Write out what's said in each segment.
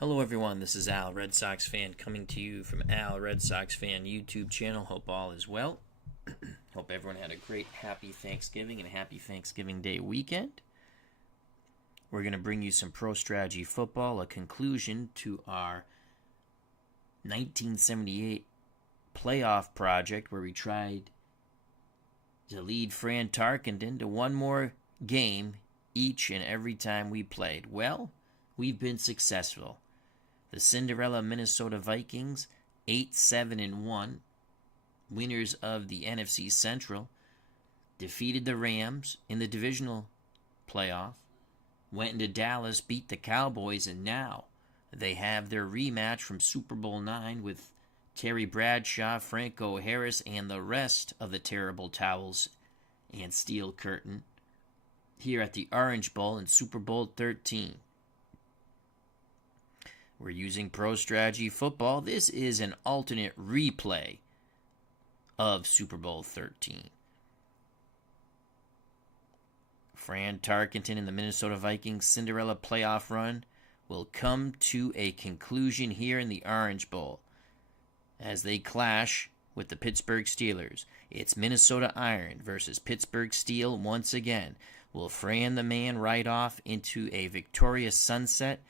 Hello everyone, this is Al, Red Sox fan, coming to you from Al, Red Sox fan YouTube channel. Hope all is well. Hope everyone had a great, happy Thanksgiving and a happy Thanksgiving Day weekend. We're going to bring you some pro strategy football, a conclusion to our 1978 playoff project where we tried to lead Fran Tarkenton to one more game each and every time we played. Well, we've been successful. The Cinderella Minnesota Vikings, 8-7-1, winners of the NFC Central, defeated the Rams in the divisional playoff, went into Dallas, beat the Cowboys, and now they have their rematch from Super Bowl IX with Terry Bradshaw, Franco Harris, and the rest of the Terrible Towels and Steel Curtain here at the Orange Bowl in Super Bowl XIII. We're using Pro Strategy Football. This is an alternate replay of Super Bowl XIII. Fran Tarkenton and the Minnesota Vikings Cinderella playoff run will come to a conclusion here in the Orange Bowl as they clash with the Pittsburgh Steelers. It's Minnesota Iron versus Pittsburgh Steel once again. Will Fran the Man ride off into a victorious sunset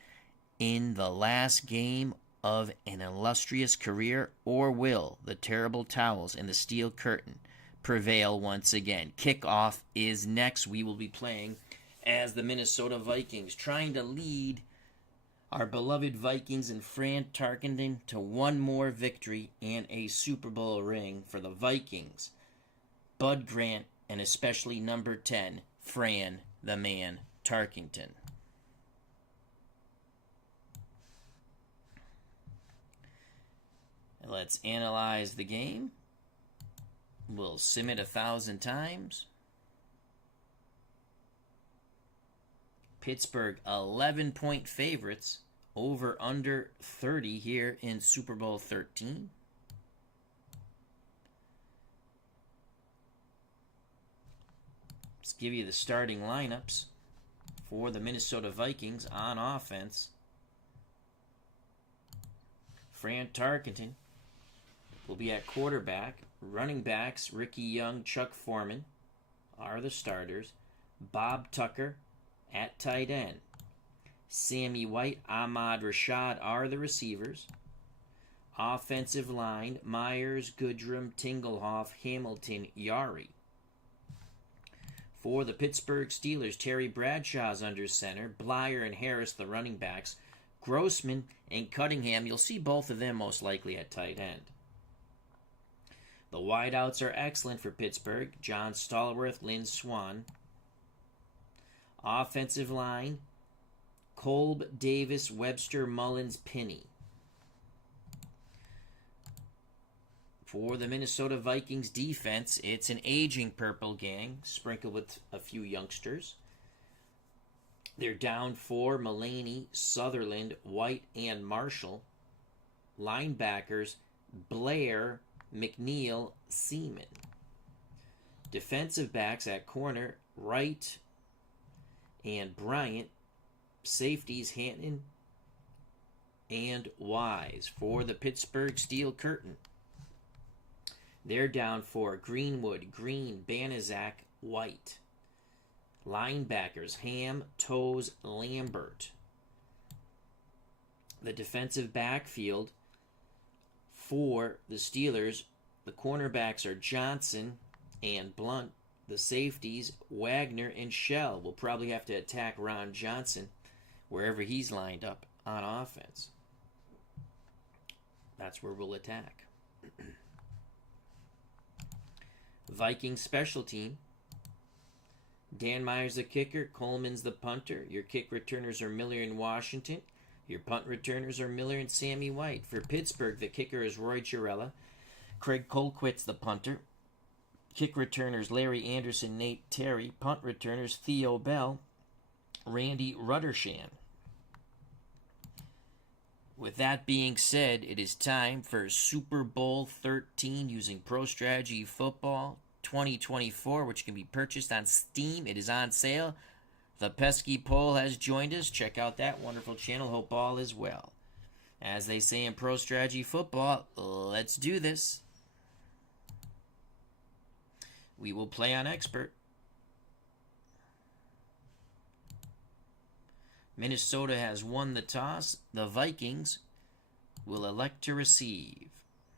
in the last game of an illustrious career, or will the Terrible Towels and the Steel Curtain prevail once again? Kickoff is next. We will be playing as the Minnesota Vikings, trying to lead our beloved Vikings and Fran Tarkenton to one more victory and a Super Bowl ring for the Vikings. Bud Grant and especially number 10, Fran the Man Tarkenton. Let's analyze the game. We'll sim it 1,000 times. Pittsburgh 11-point favorites, over under 30 here in Super Bowl XIII. Let's give you the starting lineups for the Minnesota Vikings on offense. Fran Tarkenton will be at quarterback. Running backs, Ricky Young, Chuck Foreman are the starters. Bob Tucker at tight end. Sammy White, Ahmad Rashad are the receivers. Offensive line, Myers, Goodrum, Tingelhoff, Hamilton, Yari. For the Pittsburgh Steelers, Terry Bradshaw's under center. Blyer and Harris, the running backs. Grossman and Cunningham, you'll see both of them most likely at tight end. The wideouts are excellent for Pittsburgh. John Stallworth, Lynn Swan. Offensive line, Kolb, Davis, Webster, Mullins, Pinney. For the Minnesota Vikings defense, it's an aging purple gang, sprinkled with a few youngsters. They're down 4, Mulaney, Sutherland, White, and Marshall. Linebackers, Blair, McNeil, Seaman. Defensive backs at corner, Wright and Bryant. Safeties, Hanton and Wise. For the Pittsburgh Steel Curtain, they're down 4, Greenwood, Green, Banaszak, White. Linebackers, Ham, Toes, Lambert. The defensive backfield for the Steelers, the cornerbacks are Johnson and Blunt. The safeties, Wagner and Shell. We'll probably have to attack Ron Johnson wherever he's lined up on offense. That's where we'll attack. Vikings special team. Dan Myers the kicker, Coleman's the punter. Your kick returners are Miller and Washington. Your punt returners are Miller and Sammy White. For Pittsburgh, the kicker is Roy Girella. Craig Colquitt's the punter. Kick returners Larry Anderson, Nate Terry. Punt returners Theo Bell, Randy Ruddersham. With that being said, it is time for Super Bowl XIII using Pro Strategy Football 2024, which can be purchased on Steam. It is on sale. The Pesky Pole has joined us. Check out that wonderful channel. Hope all is well. As they say in pro strategy football, let's do this. We will play on expert. Minnesota has won the toss. The Vikings will elect to receive.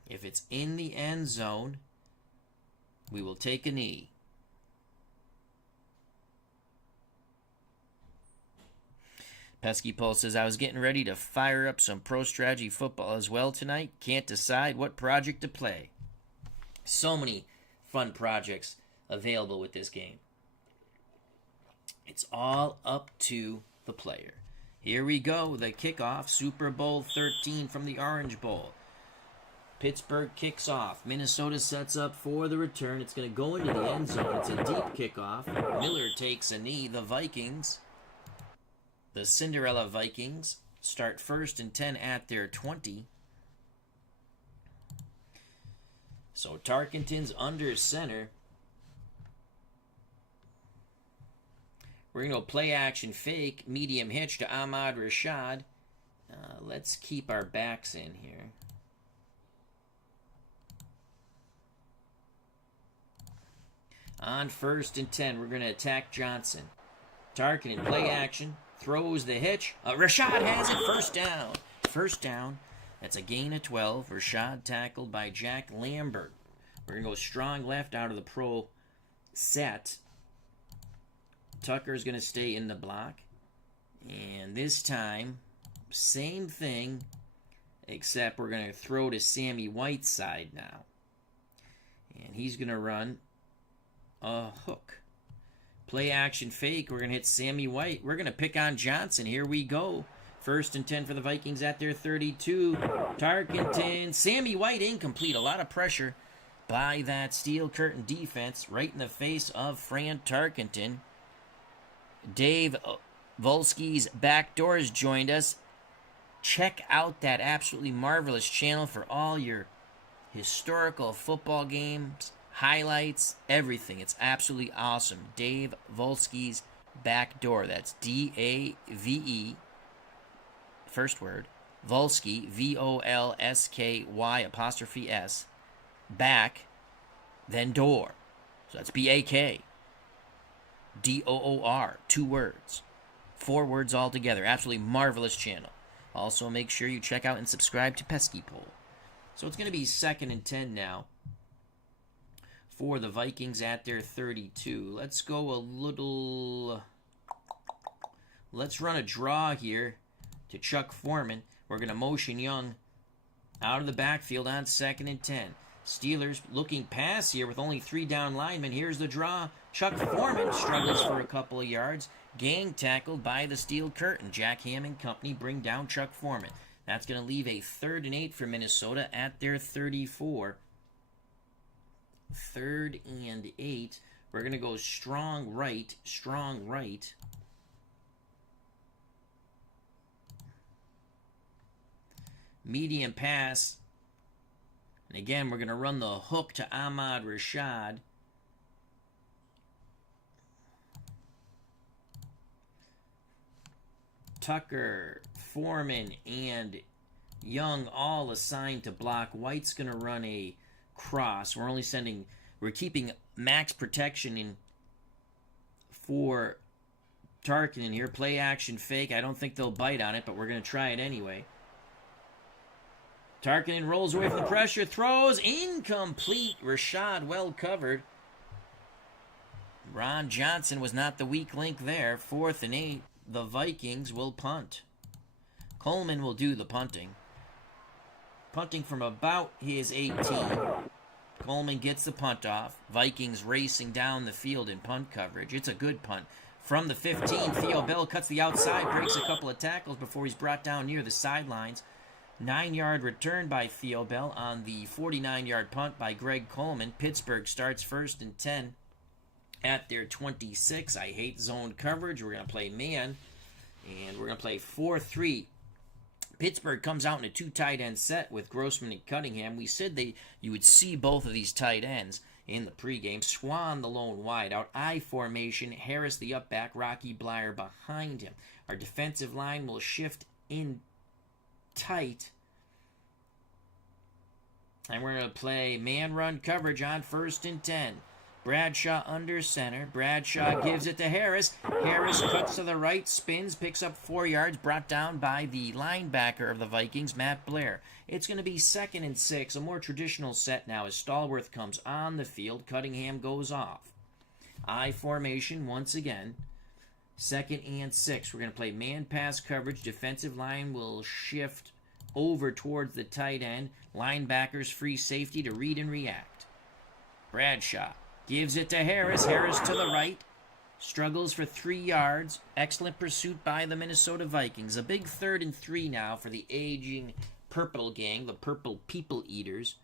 If it's in the end zone, we will take a knee. Pesky Paul says, I was getting ready to fire up some pro strategy football as well tonight. Can't decide what project to play. So many fun projects available with this game. It's all up to the player. Here we go, the kickoff, Super Bowl 13 from the Orange Bowl. Pittsburgh kicks off. Minnesota sets up for the return. It's going to go into the end zone. It's a deep kickoff. Miller takes a knee. The Vikings, the Cinderella Vikings, start 1st and 10 at their 20. So Tarkenton's under center. We're going to go play action fake, medium hitch to Ahmad Rashad. Let's keep our backs in here. On 1st and 10, we're going to attack Johnson. Tarkenton, play action, throws the hitch. Rashad has it, first down. First down. That's a gain of 12. Rashad tackled by Jack Lambert. We're going to go strong left out of the pro set. Tucker's going to stay in the block. And this time, same thing, except we're going to throw to Sammy Whiteside now. And he's going to run a hook. Play action fake. We're going to hit Sammy White. We're going to pick on Johnson. Here we go. 1st and 10 for the Vikings at their 32. Tarkenton. Sammy White incomplete. A lot of pressure by that steel curtain defense right in the face of Fran Tarkenton. Dave Volsky's Backdoor has joined us. Check out that absolutely marvelous channel for all your historical football games, highlights, everything. It's absolutely awesome. Dave Volsky's Backdoor. That's D-A-V-E, first word, Volsky, V-O-L-S-K-Y apostrophe S, back, then door. So that's B-A-K. D-O-O-R, 2 words. 4 words altogether. Absolutely marvelous channel. Also, make sure you check out and subscribe to Pesky Pole. So it's going to be 2nd and 10 now for the Vikings at their 32. Let's go a little... Let's run a draw here to Chuck Foreman. We're going to motion Young out of the backfield on 2nd and 10. Steelers looking pass here with only 3 down linemen. Here's the draw. Chuck Foreman struggles for a couple of yards. Gang tackled by the steel curtain. Jack Ham and company bring down Chuck Foreman. That's going to leave a 3rd and 8 for Minnesota at their 34. 3rd and 8. We're going to go strong right. Strong right. Medium pass. And again, we're going to run the hook to Ahmad Rashad. Tucker, Foreman, and Young all assigned to block. White's going to run a cross. We're keeping max protection in for Tarkenton here. Play action fake. I don't think they'll bite on it, but we're going to try it anyway. Tarkenton rolls away from the pressure, throws, incomplete. Rashad well covered. Ron Johnson was not the weak link there. 4th and 8. The Vikings will punt. Coleman will do the punting. Punting from about his 18. Coleman gets the punt off. Vikings racing down the field in punt coverage. It's a good punt. From the 15, Theo Bell cuts the outside, breaks a couple of tackles before he's brought down near the sidelines. 9-yard return by Theo Bell on the 49-yard punt by Greg Coleman. Pittsburgh starts 1st and 10 at their 26. I hate zone coverage. We're going to play man, and we're going to play 4-3. Pittsburgh comes out in a 2 tight end set with Grossman and Cunningham. We said you would see both of these tight ends in the pregame. Swan the lone wideout, I formation, Harris the up back, Rocky Blyer behind him. Our defensive line will shift in tight And we're going to play man-run coverage on 1st and 10. Bradshaw under center. Bradshaw gives it to Harris. Harris cuts to the right, spins, picks up 4 yards, brought down by the linebacker of the Vikings, Matt Blair. It's going to be 2nd and 6, a more traditional set now as Stallworth comes on the field. Cunningham goes off. I formation once again. 2nd and 6. We're going to play man-pass coverage. Defensive line will shift over towards the tight end. Linebackers free safety to read and react. Bradshaw gives it to Harris. Harris to the right. Struggles for 3 yards. Excellent pursuit by the Minnesota Vikings. A big 3rd and 3 now for the aging Purple Gang, the Purple People Eaters.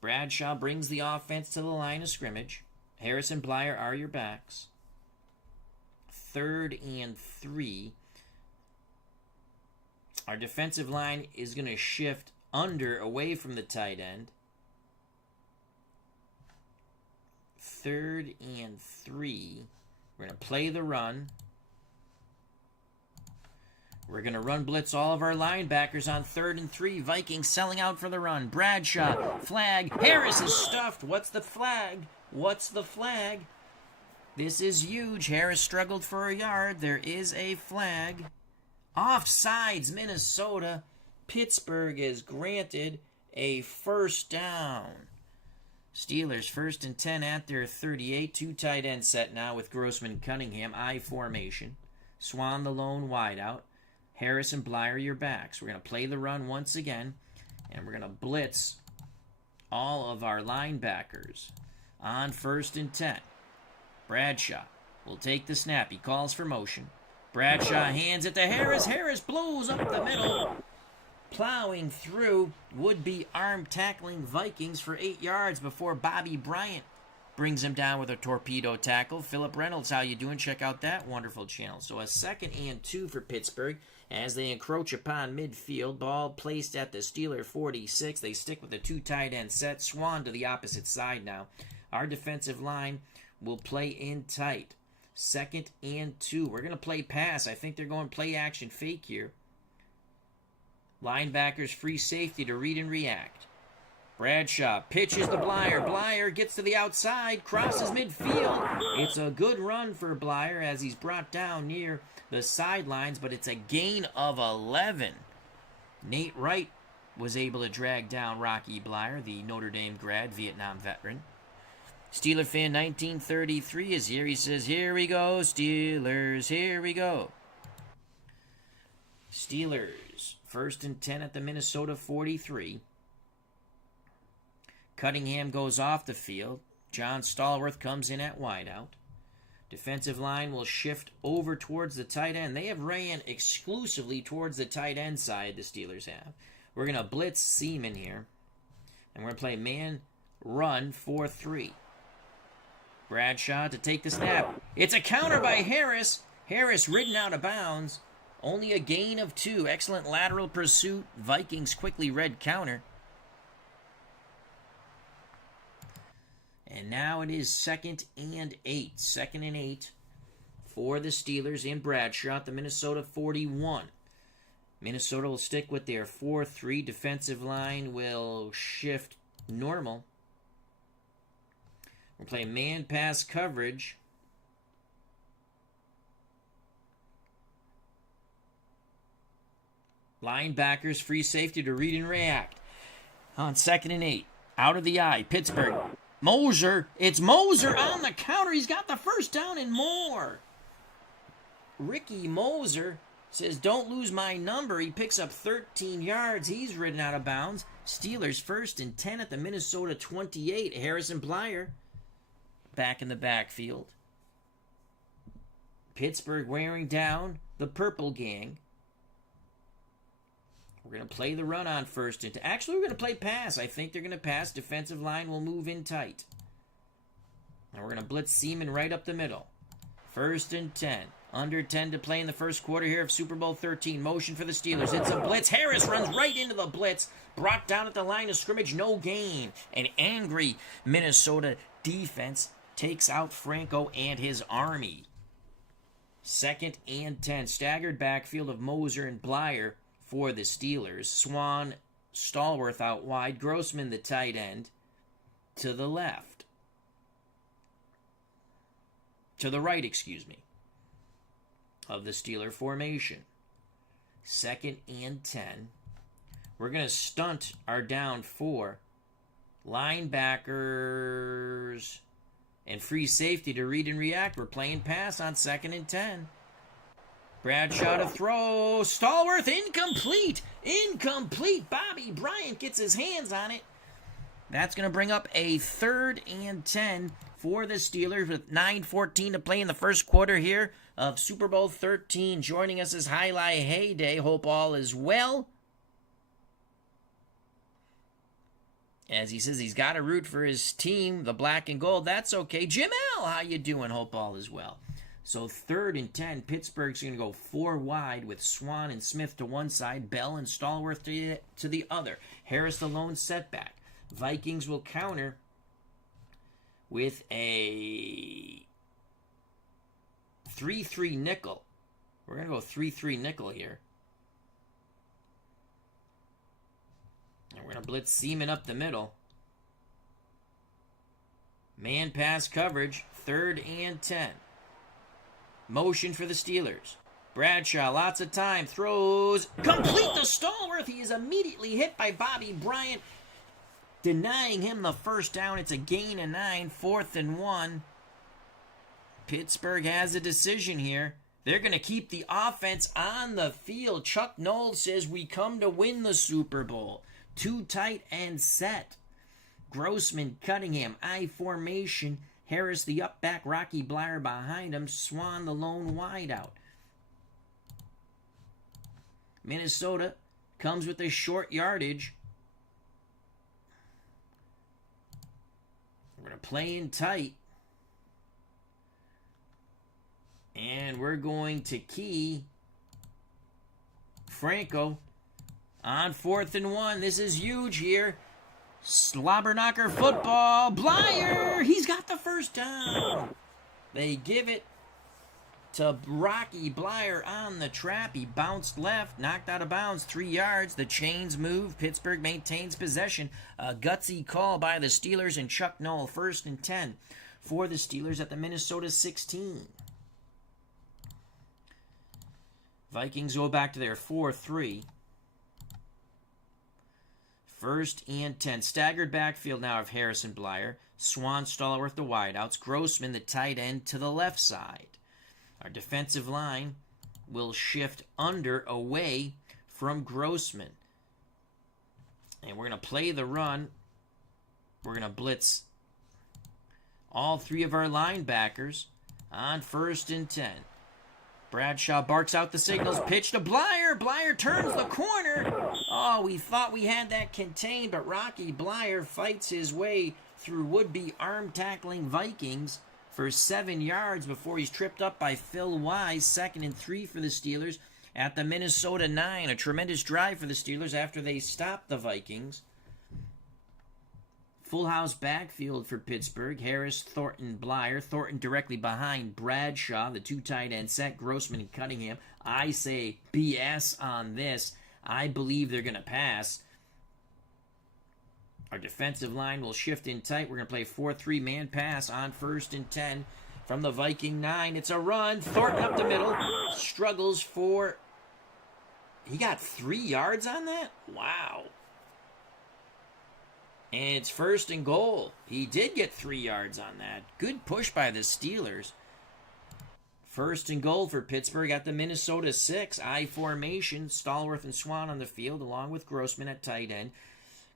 Bradshaw brings the offense to the line of scrimmage. Harris and Blyer are your backs. 3rd and 3. Our defensive line is going to shift under, away from the tight end. 3rd and 3. We're going to play the run. We're going to run blitz all of our linebackers on 3rd and 3. Vikings selling out for the run. Bradshaw, flag. Harris is stuffed. What's the flag? What's the flag? This is huge. Harris struggled for a yard. There is a flag. Offsides, Minnesota. Pittsburgh is granted a 1st down. Steelers 1st and 10 at their 38. 2 tight end set now with Grossman Cunningham. I formation. Swan the lone wideout. Harris and Blyer your backs. We're going to play the run once again. And we're going to blitz all of our linebackers on 1st and 10. Bradshaw will take the snap. He calls for motion. Bradshaw hands it to Harris. Harris blows up the middle. Plowing through would-be arm-tackling Vikings for 8 yards before Bobby Bryant brings him down with a torpedo tackle. Philip Reynolds, how you doing? Check out that wonderful channel. So a 2nd and 2 for Pittsburgh as they encroach upon midfield. Ball placed at the Steeler 46. They stick with the 2 tight end set. Swan to the opposite side now. Our defensive line will play in tight. 2nd and 2. We're going to play pass. I think they're going play action fake here. Linebackers free safety to read and react. Bradshaw pitches to Blyer. Blyer gets to the outside, crosses midfield. It's a good run for Blyer as he's brought down near the sidelines, but it's a gain of 11. Nate Wright was able to drag down Rocky Blyer, the Notre Dame grad, Vietnam veteran. Steeler fan 1933 is here. He says, here we go, Steelers, here we go. Steelers, 1st and 10 at the Minnesota 43. Cunningham goes off the field. John Stallworth comes in at wideout. Defensive line will shift over towards the tight end. They have ran exclusively towards the tight end side, the Steelers have. We're going to blitz Seaman here. And we're going to play man run 4-3. Bradshaw to take the snap. It's a counter by Harris. Harris ridden out of bounds. Only a gain of 2. Excellent lateral pursuit. Vikings quickly read counter. And now it is 2nd and 8. 2nd and 8 for the Steelers in Bradshaw at the Minnesota 41. Minnesota will stick with their 4-3. Defensive line will shift normal. We'll play man-pass coverage. Linebackers free safety to read and react. On 2nd and 8. Out of the eye. Pittsburgh. Moser. It's Moser on the counter. He's got the 1st down and more. Ricky Moser says, don't lose my number. He picks up 13 yards. He's ridden out of bounds. Steelers 1st and 10 at the Minnesota 28. Harrison Blyer back in the backfield. Pittsburgh wearing down the Purple Gang. We're going to play the run on 1st and 10. Actually, we're going to play pass. I think they're going to pass. Defensive line will move in tight. And we're going to blitz Seaman right up the middle. 1st and 10. Under 10 to play in the first quarter here of Super Bowl 13. Motion for the Steelers. It's a blitz. Harris runs right into the blitz. Brought down at the line of scrimmage. No gain. An angry Minnesota defense takes out Franco and his army. 2nd and 10. Staggered backfield of Moser and Blyer for the Steelers. Swan Stallworth out wide. Grossman, the tight end, to the left. To the right, excuse me, of the Steeler formation. 2nd and 10. We're going to stunt our down 4. Linebackers and free safety to read and react. We're playing pass on 2nd and 10. Bradshaw to throw. Stallworth, incomplete. Incomplete. Bobby Bryant gets his hands on it. That's going to bring up a 3rd and 10 for the Steelers with 9:14 to play in the first quarter here of Super Bowl 13. Joining us is Highlight Heyday. Hope all is well. As he says he's got to root for his team, the black and gold. That's okay. Jim L., how you doing? Hope all is well. So 3rd and 10, Pittsburgh's going to go 4 wide with Swan and Smith to one side, Bell and Stallworth to the other. Harris the lone setback. Vikings will counter with a 3-3 nickel. We're going to go 3-3 nickel here. And we're going to blitz Seaman up the middle. Man pass coverage, 3rd and 10. Motion for the Steelers. Bradshaw, lots of time, throws, complete to Stallworth. He is immediately hit by Bobby Bryant, denying him the first down. It's a gain of 9, 4th and 1. Pittsburgh has a decision here. They're going to keep the offense on the field. Chuck Noll says we come to win the Super Bowl. 2 tight and set. Grossman, Cunningham, I formation. Harris the up back, Rocky Bleier behind him, Swan the lone wideout. Minnesota comes with a short yardage. We're going to play in tight. And we're going to key Franco on 4th and 1. This is huge here. Slobberknocker football. Bleier, he's got the first down. They give it to Rocky Bleier on the trap. He bounced left, knocked out of bounds, 3 yards. The chains move. Pittsburgh maintains possession. A gutsy call by the Steelers and Chuck Noll. 1st and 10 for the Steelers at the Minnesota 16. Vikings go back to their 4-3. 1st and 10. Staggered backfield now of Harris and Bleier. Swan, Stallworth, the wideouts. Grossman, the tight end, to the left side. Our defensive line will shift under away from Grossman. And we're going to play the run. We're going to blitz all 3 of our linebackers on 1st and 10. Bradshaw barks out the signals. Pitch to Bleier. Bleier turns the corner. Oh, we thought we had that contained, but Rocky Bleier fights his way through would-be arm-tackling Vikings for 7 yards before he's tripped up by Phil Wise. 2nd and 3 for the Steelers at the Minnesota 9. A tremendous drive for the Steelers after they stopped the Vikings. Full house backfield for Pittsburgh. Harris, Thornton, Bleier. Thornton directly behind Bradshaw, the 2 tight end set. Grossman and Cunningham. I say BS on this. I believe they're going to pass. Our defensive line will shift in tight. We're going to play 4-3 man pass on 1st and 10 from the Viking 9. It's a run. Thornton up the middle. Struggles for... He got 3 yards on that? Wow. And it's 1st and goal. He did get 3 yards on that. Good push by the Steelers. 1st and goal for Pittsburgh at the Minnesota 6. I formation. Stallworth and Swan on the field along with Grossman at tight end.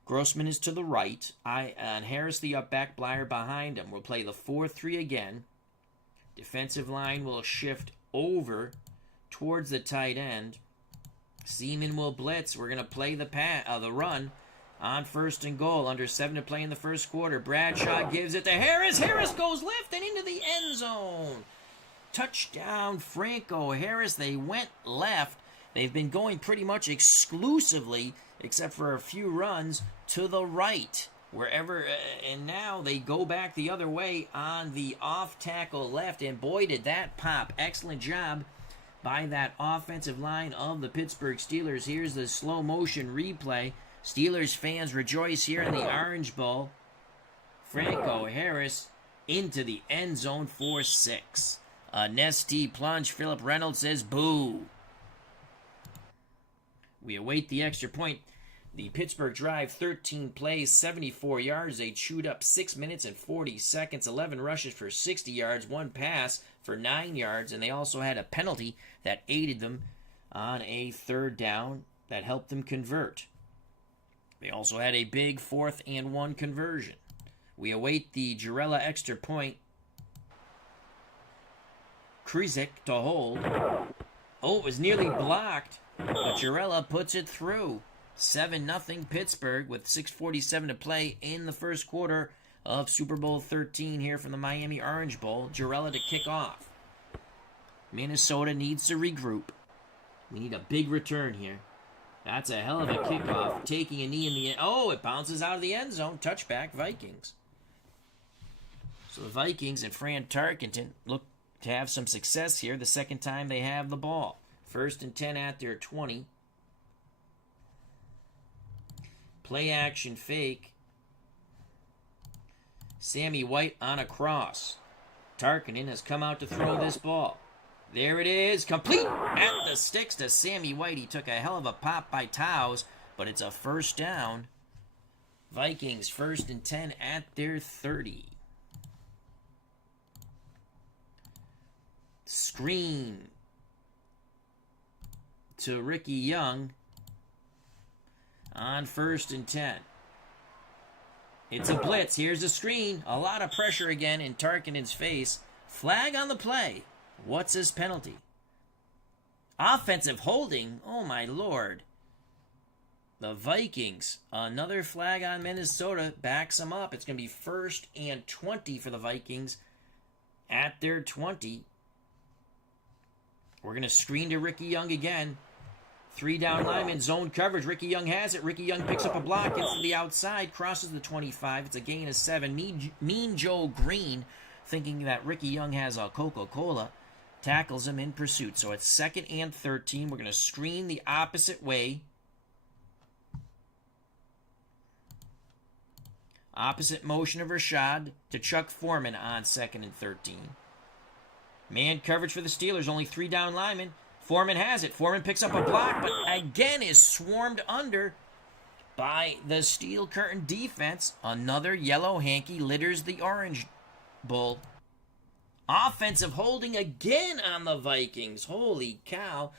Grossman is to the right. And Harris the up back. Bleier behind him. We'll play the 4-3 again. Defensive line will shift over towards the tight end. Seaman will blitz. We're going to play the run. On 1st and goal, under 7 to play in the first quarter. Bradshaw gives it to Harris. Harris goes left and into the end zone. Touchdown, Franco Harris. They went left. They've been going pretty much exclusively, except for a few runs, to the right. Wherever, and now they go back the other way on the off-tackle left. And boy, did that pop. Excellent job by that offensive line of the Pittsburgh Steelers. Here's the slow-motion replay. Steelers fans rejoice here in the Orange Bowl. Franco Harris into the end zone for 6. A nasty plunge. Philip Reynolds says boo. We await the extra point. The Pittsburgh drive, 13 plays, 74 yards. They chewed up 6 minutes and 40 seconds, 11 rushes for 60 yards, 1 pass for 9 yards, and they also had a penalty that aided them on a 3rd down that helped them convert. They also had a big 4th and 1 conversion. We await the Cinderella extra point. Krizik to hold. Oh, it was nearly blocked, but Cinderella puts it through. 7-0 Pittsburgh with 6:47 to play in the first quarter of Super Bowl 13 here from the Miami Orange Bowl. Cinderella to kick off. Minnesota needs to regroup. We need a big return here. That's a hell of a kickoff. Taking a knee in the end. Oh, it bounces out of the end zone. Touchback, Vikings. So the Vikings and Fran Tarkenton look to have some success here the second time they have the ball. 1st and 10 at their 20. Play action fake. Sammy White on a cross. Tarkenton has come out to throw this ball. There it is. Complete at the sticks to Sammy White. He took a hell of a pop by Towers, but it's a 1st down. Vikings 1st and 10 at their 30. Screen to Ricky Young on 1st and 10. It's a blitz. Here's the screen. A lot of pressure again in Tarkenton's face. Flag on the play. What's his penalty? Offensive holding. Oh, my Lord. The Vikings. Another flag on Minnesota. Backs them up. It's going to be 1st and 20 for the Vikings at their 20. We're going to screen to Ricky Young again. 3 down linemen, zone coverage. Ricky Young has it. Ricky Young picks up a block, gets to the outside, crosses the 25. It's a gain of 7. Mean Joe Green, thinking that Ricky Young has a Coca-Cola, tackles him in pursuit. So it's 2nd and 13. We're going to screen the opposite way. Opposite motion of Rashad to Chuck Foreman on 2nd and 13. Man coverage for the Steelers, only 3 down linemen. Foreman has it. Foreman picks up a block, but again is swarmed under by the Steel Curtain defense. Another yellow hanky litters the Orange Bowl. Offensive holding again on the Vikings. Holy cow.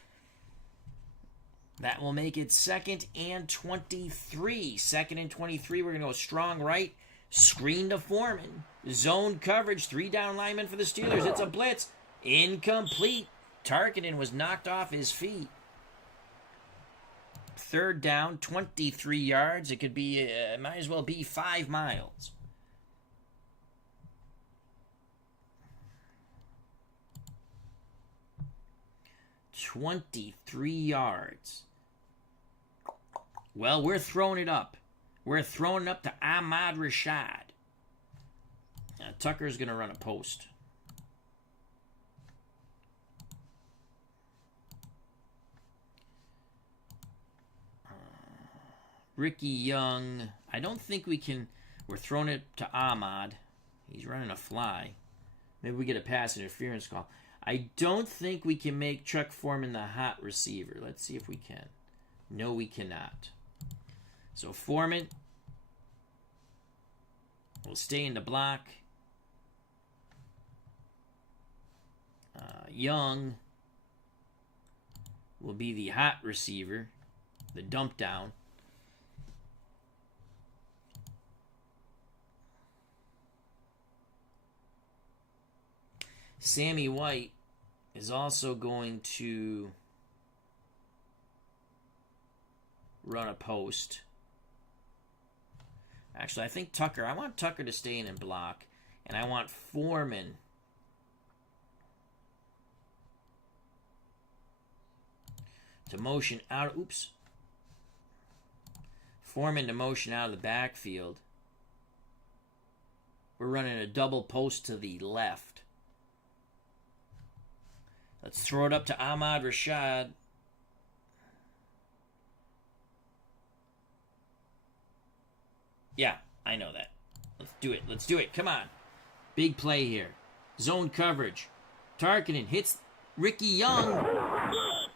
That will make it 2nd and 23. 2nd and 23. We're going to go strong right. Screen to Foreman. Zone coverage. 3 down linemen for the Steelers. It's a blitz. Incomplete. Tarkenton was knocked off his feet. 3rd down, 23 yards. It could be, might as well be 5 miles. $23 yards. Well, we're throwing it up. We're throwing it up to Ahmad Rashad. Now, Tucker's going to run a post. Ricky Young. I don't think we can. We're throwing it to Ahmad. He's running a fly. Maybe we get a pass interference call. I don't think we can make Chuck Foreman the hot receiver. Let's see if we can. No, we cannot. So Foreman will stay in the block. Young will be the hot receiver, the dump down. Sammy White is also going to run a post. Actually, I think Tucker, I want Tucker to stay in and block, and I want Foreman to motion out. Oops. Foreman to motion out of the backfield. We're running a double post to the left. Let's throw it up to Ahmad Rashad. Yeah, I know that. Let's do it. Let's do it. Come on. Big play here. Zone coverage. Tarkenton hits Ricky Young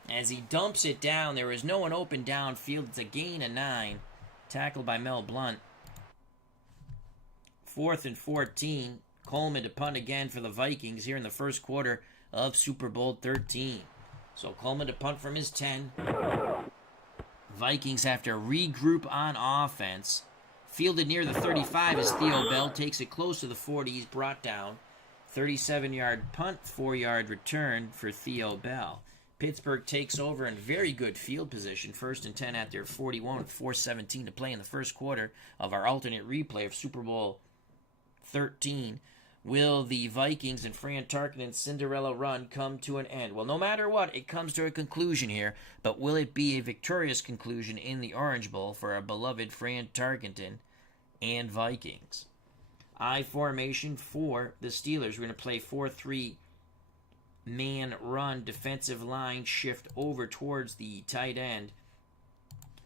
as he dumps it down. There is no one open downfield. It's a gain of 9. Tackled by Mel Blount. 4th and 14. Coleman to punt again for the Vikings here in the first quarter of Super Bowl 13. So Coleman to punt from his 10. Vikings have to regroup on offense. Fielded near the 35 as Theo Bell takes it close to the 40. He's brought down. 37-yard punt, 4-yard return for Theo Bell. Pittsburgh takes over in very good field position. 1st and 10 at their 41 with 4:17 to play in the first quarter of our alternate replay of Super Bowl 13. Will the Vikings and Fran Tarkenton's Cinderella run come to an end? Well, no matter what, it comes to a conclusion here. But will it be a victorious conclusion in the Orange Bowl for our beloved Fran Tarkenton and Vikings? I formation for the Steelers. We're going to play 4-3 man run, defensive line shift over towards the tight end.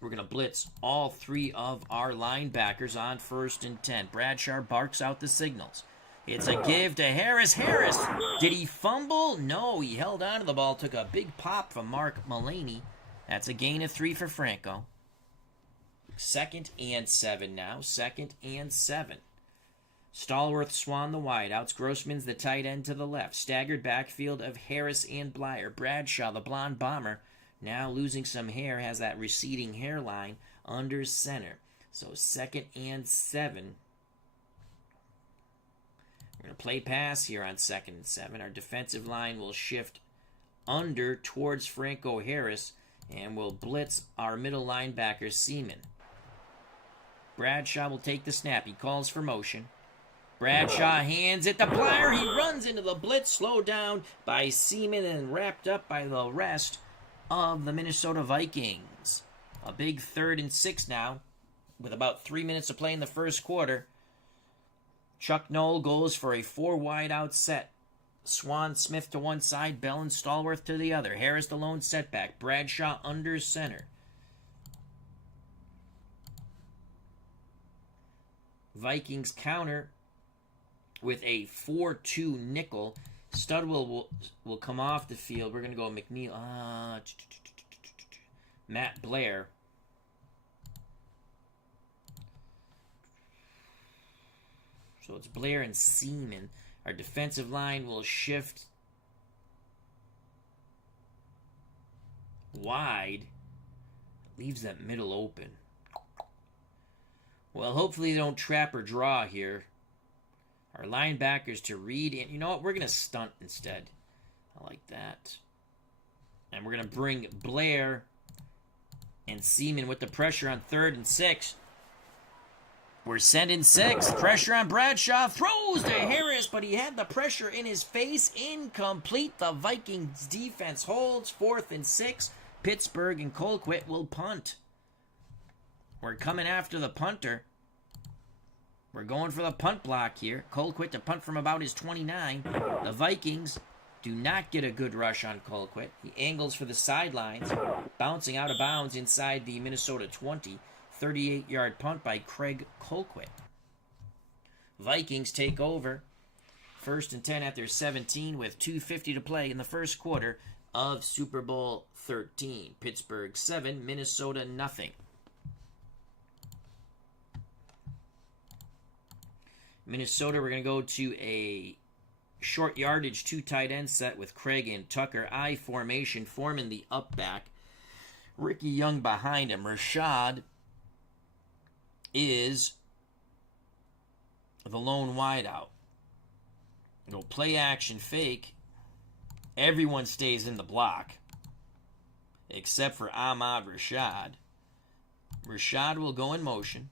We're going to blitz all 3 of our linebackers on 1st and 10. Bradshaw barks out the signals. It's a give to Harris. Harris, did he fumble? No, he held on to the ball, took a big pop from Mark Mullaney. That's a gain of 3 for Franco. 2nd and 7 now. 2nd and 7. Stallworth, Swan the wideouts. Grossman's the tight end to the left. Staggered backfield of Harris and Blyer. Bradshaw, the blonde bomber, now losing some hair, has that receding hairline under center. So 2nd and 7. We're going to play pass here on 2nd and 7. Our defensive line will shift under towards Franco Harris, and we'll blitz our middle linebacker, Seaman. Bradshaw will take the snap. He calls for motion. Bradshaw hands it to Blyer. He runs into the blitz, slowed down by Seaman and wrapped up by the rest of the Minnesota Vikings. A big 3rd and 6 now, with about 3 minutes to play in the first quarter. Chuck Noll goes for a 4 wide out set. Swan Smith to one side, Bell and Stallworth to the other. Harris the lone setback. Bradshaw under center. Vikings counter with a 4-2 nickel. Studwell will come off the field. We're going to go McNeil. Matt Blair. So it's Blair and Seaman. Our defensive line will shift wide. Leaves that middle open. Well, hopefully they don't trap or draw here. Our linebackers to read. And you know what? We're going to stunt instead. I like that. And we're going to bring Blair and Seaman with the pressure on 3rd and 6. We're sending 6. Pressure on Bradshaw. Throws to Harris, but he had the pressure in his face. Incomplete. The Vikings defense holds. 4th and 6. Pittsburgh and Colquitt will punt. We're coming after the punter. We're going for the punt block here. Colquitt to punt from about his 29. The Vikings do not get a good rush on Colquitt. He angles for the sidelines, bouncing out of bounds inside the Minnesota 20. 38-yard punt by Craig Colquitt. Vikings take over. 1st and 10 at their 17 with 2:50 to play in the first quarter of Super Bowl 13. Pittsburgh 7, Minnesota nothing. Minnesota, we're going to go to a short yardage 2 tight end set with Craig and Tucker. I formation, Foreman the up back. Ricky Young behind him. Rashad is the lone wideout. Go play action fake. Everyone stays in the block except for Ahmad Rashad. Rashad will go in motion,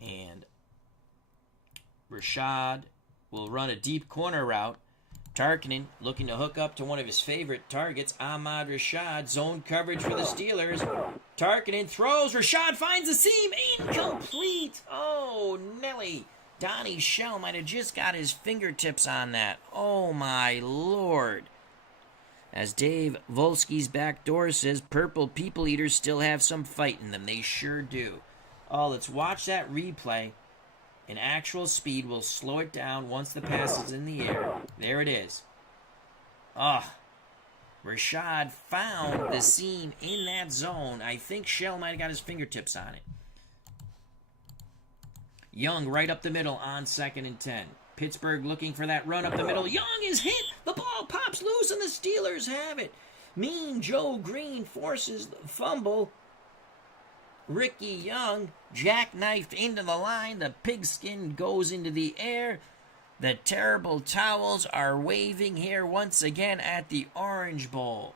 and Rashad will run a deep corner route. Tarkenton looking to hook up to one of his favorite targets, Ahmad Rashad. Zone coverage for the Steelers. Tarkenton throws. Rashad finds a seam. Incomplete. Oh, Nelly. Donnie Shell might have just got his fingertips on that. Oh, my Lord. As Dave Volsky's back door says, purple people eaters still have some fight in them. They sure do. Oh, let's watch that replay. In actual speed, we'll slow it down once the pass is in the air. There it is. Rashad found the seam in that zone. I think Shell might have got his fingertips on it. Young right up the middle on 2nd and 10. Pittsburgh looking for that run up the middle. Young is hit. The ball pops loose and the Steelers have it. Mean Joe Green forces the fumble. Ricky Young jackknifed into the line. The pigskin goes into the air. The terrible towels are waving here once again at the Orange Bowl.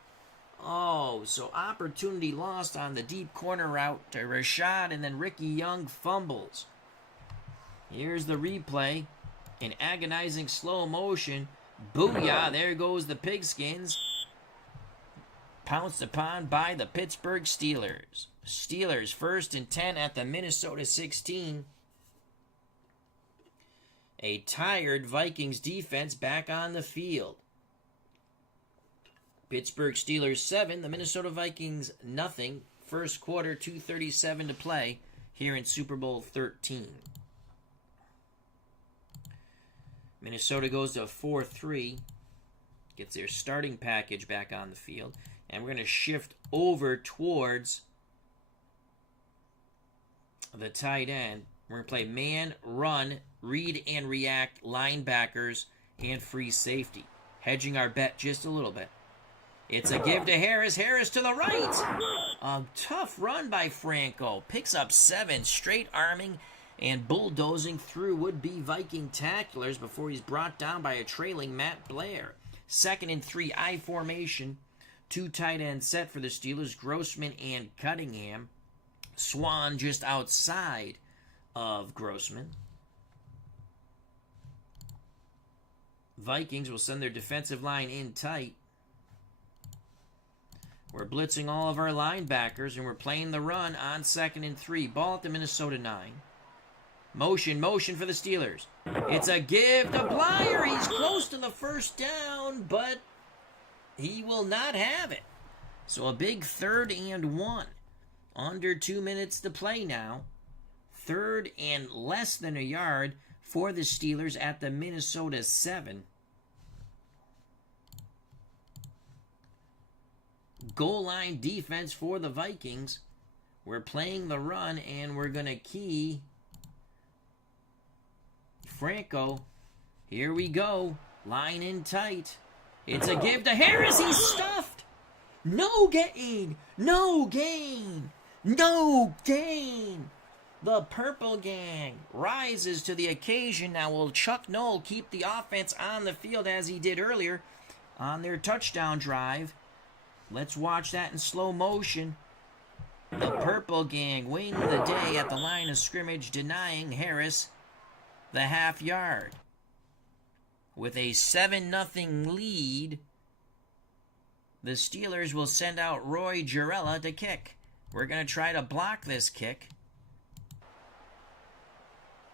Oh, so opportunity lost on the deep corner route to Rashad, and then Ricky Young fumbles. Here's the replay in agonizing slow motion. Booyah, there goes the pigskins. Pounced upon by the Pittsburgh Steelers. Steelers 1st and 10 at the Minnesota 16. A tired Vikings defense back on the field. Pittsburgh Steelers 7, the Minnesota Vikings nothing. First quarter, 2:37 to play here in Super Bowl 13. Minnesota goes to a 4-3. Gets their starting package back on the field. And we're going to shift over towards the tight end. We're going to play man, run, read and react, linebackers, and free safety. Hedging our bet just a little bit. It's a give to Harris. Harris to the right. A tough run by Franco. Picks up 7, straight arming and bulldozing through would-be Viking tacklers before he's brought down by a trailing Matt Blair. 2nd and 3, I formation. 2 tight ends set for the Steelers, Grossman and Cunningham. Swan just outside of Grossman. Vikings will send their defensive line in tight. We're blitzing all of our linebackers, and we're playing the run on 2nd and 3. Ball at the Minnesota 9. Motion for the Steelers. It's a give to Blyer. He's close to the first down, but he will not have it. So a big 3rd and 1. Under 2 minutes to play now. 3rd and less than a yard for the Steelers at the Minnesota 7. Goal line defense for the Vikings. We're playing the run, and we're going to key Franco. Here we go. Line in tight. It's a give to Harris. He's stuffed. No gain. No gain. No gain. The Purple Gang rises to the occasion. Now will Chuck Noll keep the offense on the field as he did earlier on their touchdown drive? Let's watch that in slow motion. The Purple Gang win the day at the line of scrimmage, denying Harris the half yard. With a 7-0 lead, the Steelers will send out Roy Gerela to kick. We're going to try to block this kick.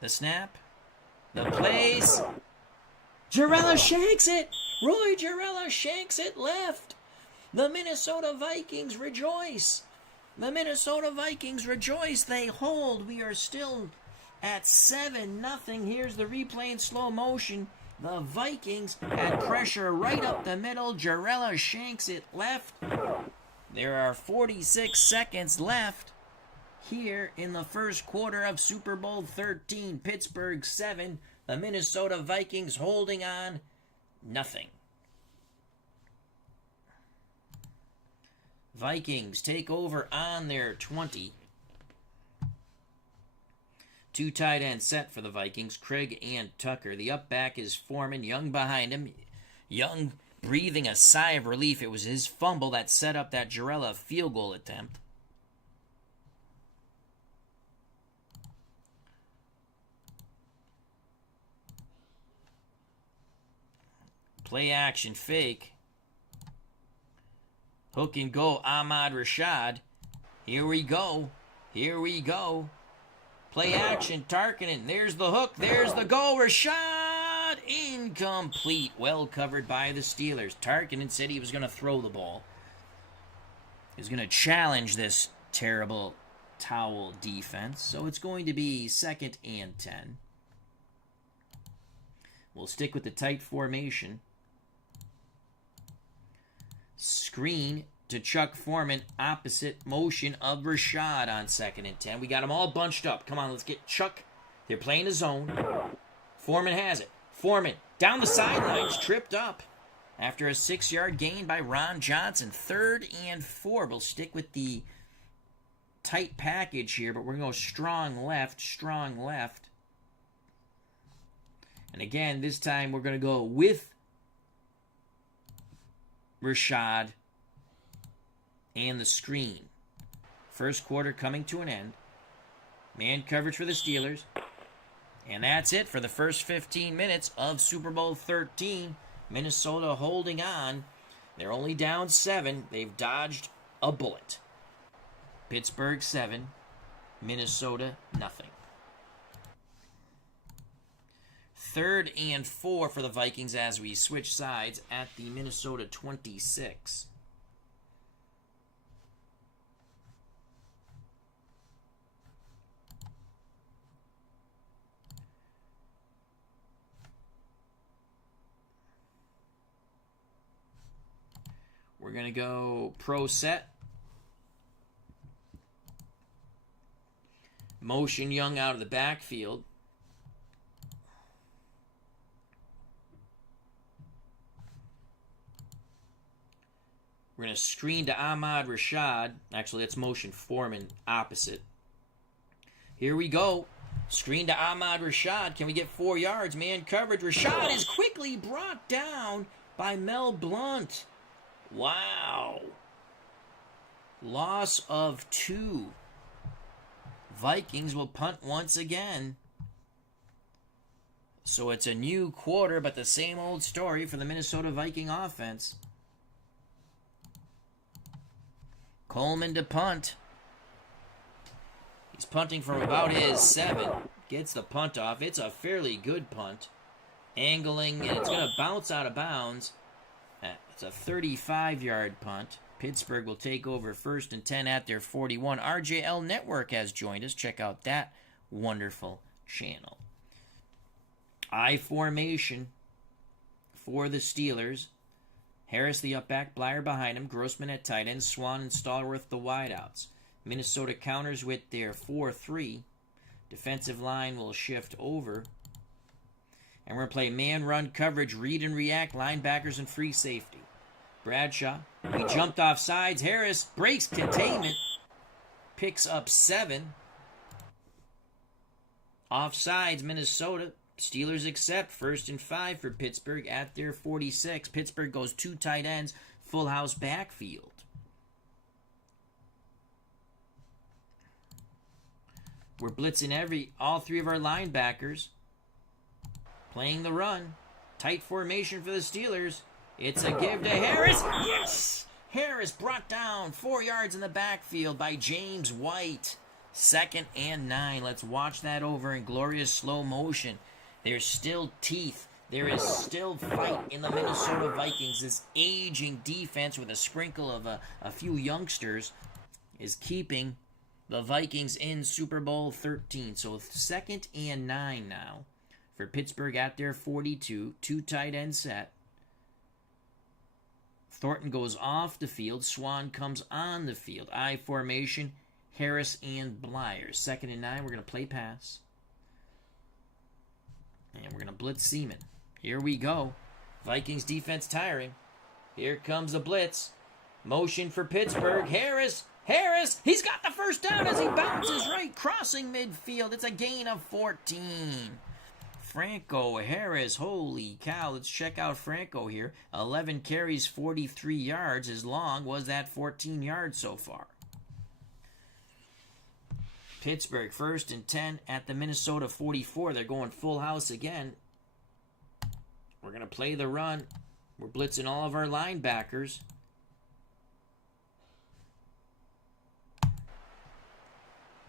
The snap. The plays. Gerela shanks it. Roy Gerela shanks it left. The Minnesota Vikings rejoice. The Minnesota Vikings rejoice. They hold. We are still at 7-0. Here's the replay in slow motion. The Vikings had pressure right up the middle. Gerela shanks it left. There are 46 seconds left here in the first quarter of Super Bowl 13. Pittsburgh 7. The Minnesota Vikings holding on. Nothing. Vikings take over on their 20. 2 tight ends set for the Vikings, Craig and Tucker. The up back is Foreman, Young behind him. Young breathing a sigh of relief. It was his fumble that set up that Gerela field goal attempt. Play action fake. Hook and go, Ahmad Rashad. Here we go. Here we go. Play action, Tarkenton. There's the hook. There's the goal. Rashad. Incomplete. Well covered by the Steelers. Tarkenton said he was going to throw the ball. He was going to challenge this terrible towel defense. So it's going to be 2nd and 10. We'll stick with the tight formation. Screen to Chuck Foreman, opposite motion of Rashad on 2nd and 10. We got them all bunched up. Come on, let's get Chuck. They're playing a zone. Foreman has it. Foreman down the sidelines, tripped up after a 6-yard gain by Ron Johnson. 3rd and 4. We'll stick with the tight package here, but we're going to go strong left, strong left. And again, this time we're going to go with Rashad and the screen. First quarter coming to an end. Man coverage for the Steelers. And that's it for the first 15 minutes of Super Bowl 13. Minnesota holding on. They're only down 7. They've dodged a bullet. Pittsburgh 7, Minnesota nothing. 3rd and 4 for the Vikings as we switch sides at the Minnesota 26. We're going to go pro set. Motion Young out of the backfield. We're going to screen to Ahmad Rashad. Actually, that's motion Foreman opposite. Here we go. Screen to Ahmad Rashad. Can we get 4 yards? Man coverage. Rashad is quickly brought down by Mel Blount. Wow. Loss of 2. Vikings will punt once again. So it's a new quarter, but the same old story for the Minnesota Viking offense. Coleman to punt. He's punting from about his 7. Gets the punt off. It's a fairly good punt. Angling, and it's going to bounce out of bounds. It's a 35-yard punt. Pittsburgh will take over 1st and 10 at their 41. RJL Network has joined us. Check out that wonderful channel. I formation for the Steelers. Harris the up back, Blyer behind him, Grossman at tight end, Swan and Stallworth the wideouts. Minnesota counters with their 4-3. Defensive line will shift over. And we're going to play man-run coverage, read and react, linebackers and free safety. Bradshaw, he jumped off sides. Harris breaks containment, picks up 7. Offsides, Minnesota. Steelers accept 1st and 5 for Pittsburgh at their 46. Pittsburgh goes 2 tight ends, full house backfield. We're blitzing all 3 of our linebackers. Playing the run. Tight formation for the Steelers. It's a give to Harris. Yes! Harris brought down 4 yards in the backfield by James White. 2nd and 9. Let's watch that over in glorious slow motion. There's still teeth. There is still fight in the Minnesota Vikings. This aging defense with a sprinkle of a few youngsters is keeping the Vikings in Super Bowl 13. So 2nd and 9 now for Pittsburgh at their 42. 2 tight end set. Thornton goes off the field. Swan comes on the field. I formation, Harris and Blyer. 2nd and 9, we're going to play pass. And we're going to blitz Seaman. Here we go. Vikings defense tiring. Here comes the blitz. Motion for Pittsburgh. Harris. He's got the first down as he bounces right, crossing midfield. It's a gain of 14. Franco Harris, holy cow. Let's check out Franco here. 11 carries, 43 yards. As long was that 14 yards so far. Pittsburgh 1st and 10 at the Minnesota 44. They're going full house again. We're going to play the run. We're blitzing all of our linebackers.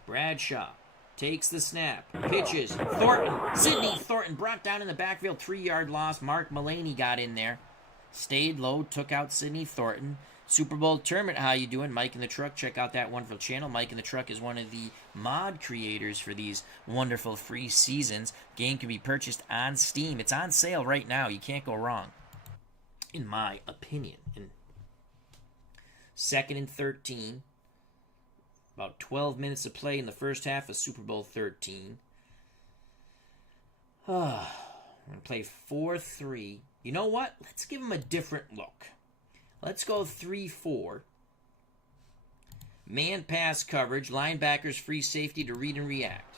Bradshaw takes the snap. Pitches. Thornton. Sidney Thornton brought down in the backfield. 3-yard loss. Mark Mullaney got in there. Stayed low. Took out Sidney Thornton. Super Bowl tournament, how you doing? Mike in the Truck, check out that wonderful channel. Mike in the Truck is one of the mod creators for these wonderful free seasons. Game can be purchased on Steam. It's on sale right now. You can't go wrong, in my opinion. And 2nd and 13. About 12 minutes to play in the first half of Super Bowl 13. I'm going to play 4-3. You know what? Let's give them a different look. Let's go 3-4. Man pass coverage. Linebackers free safety to read and react.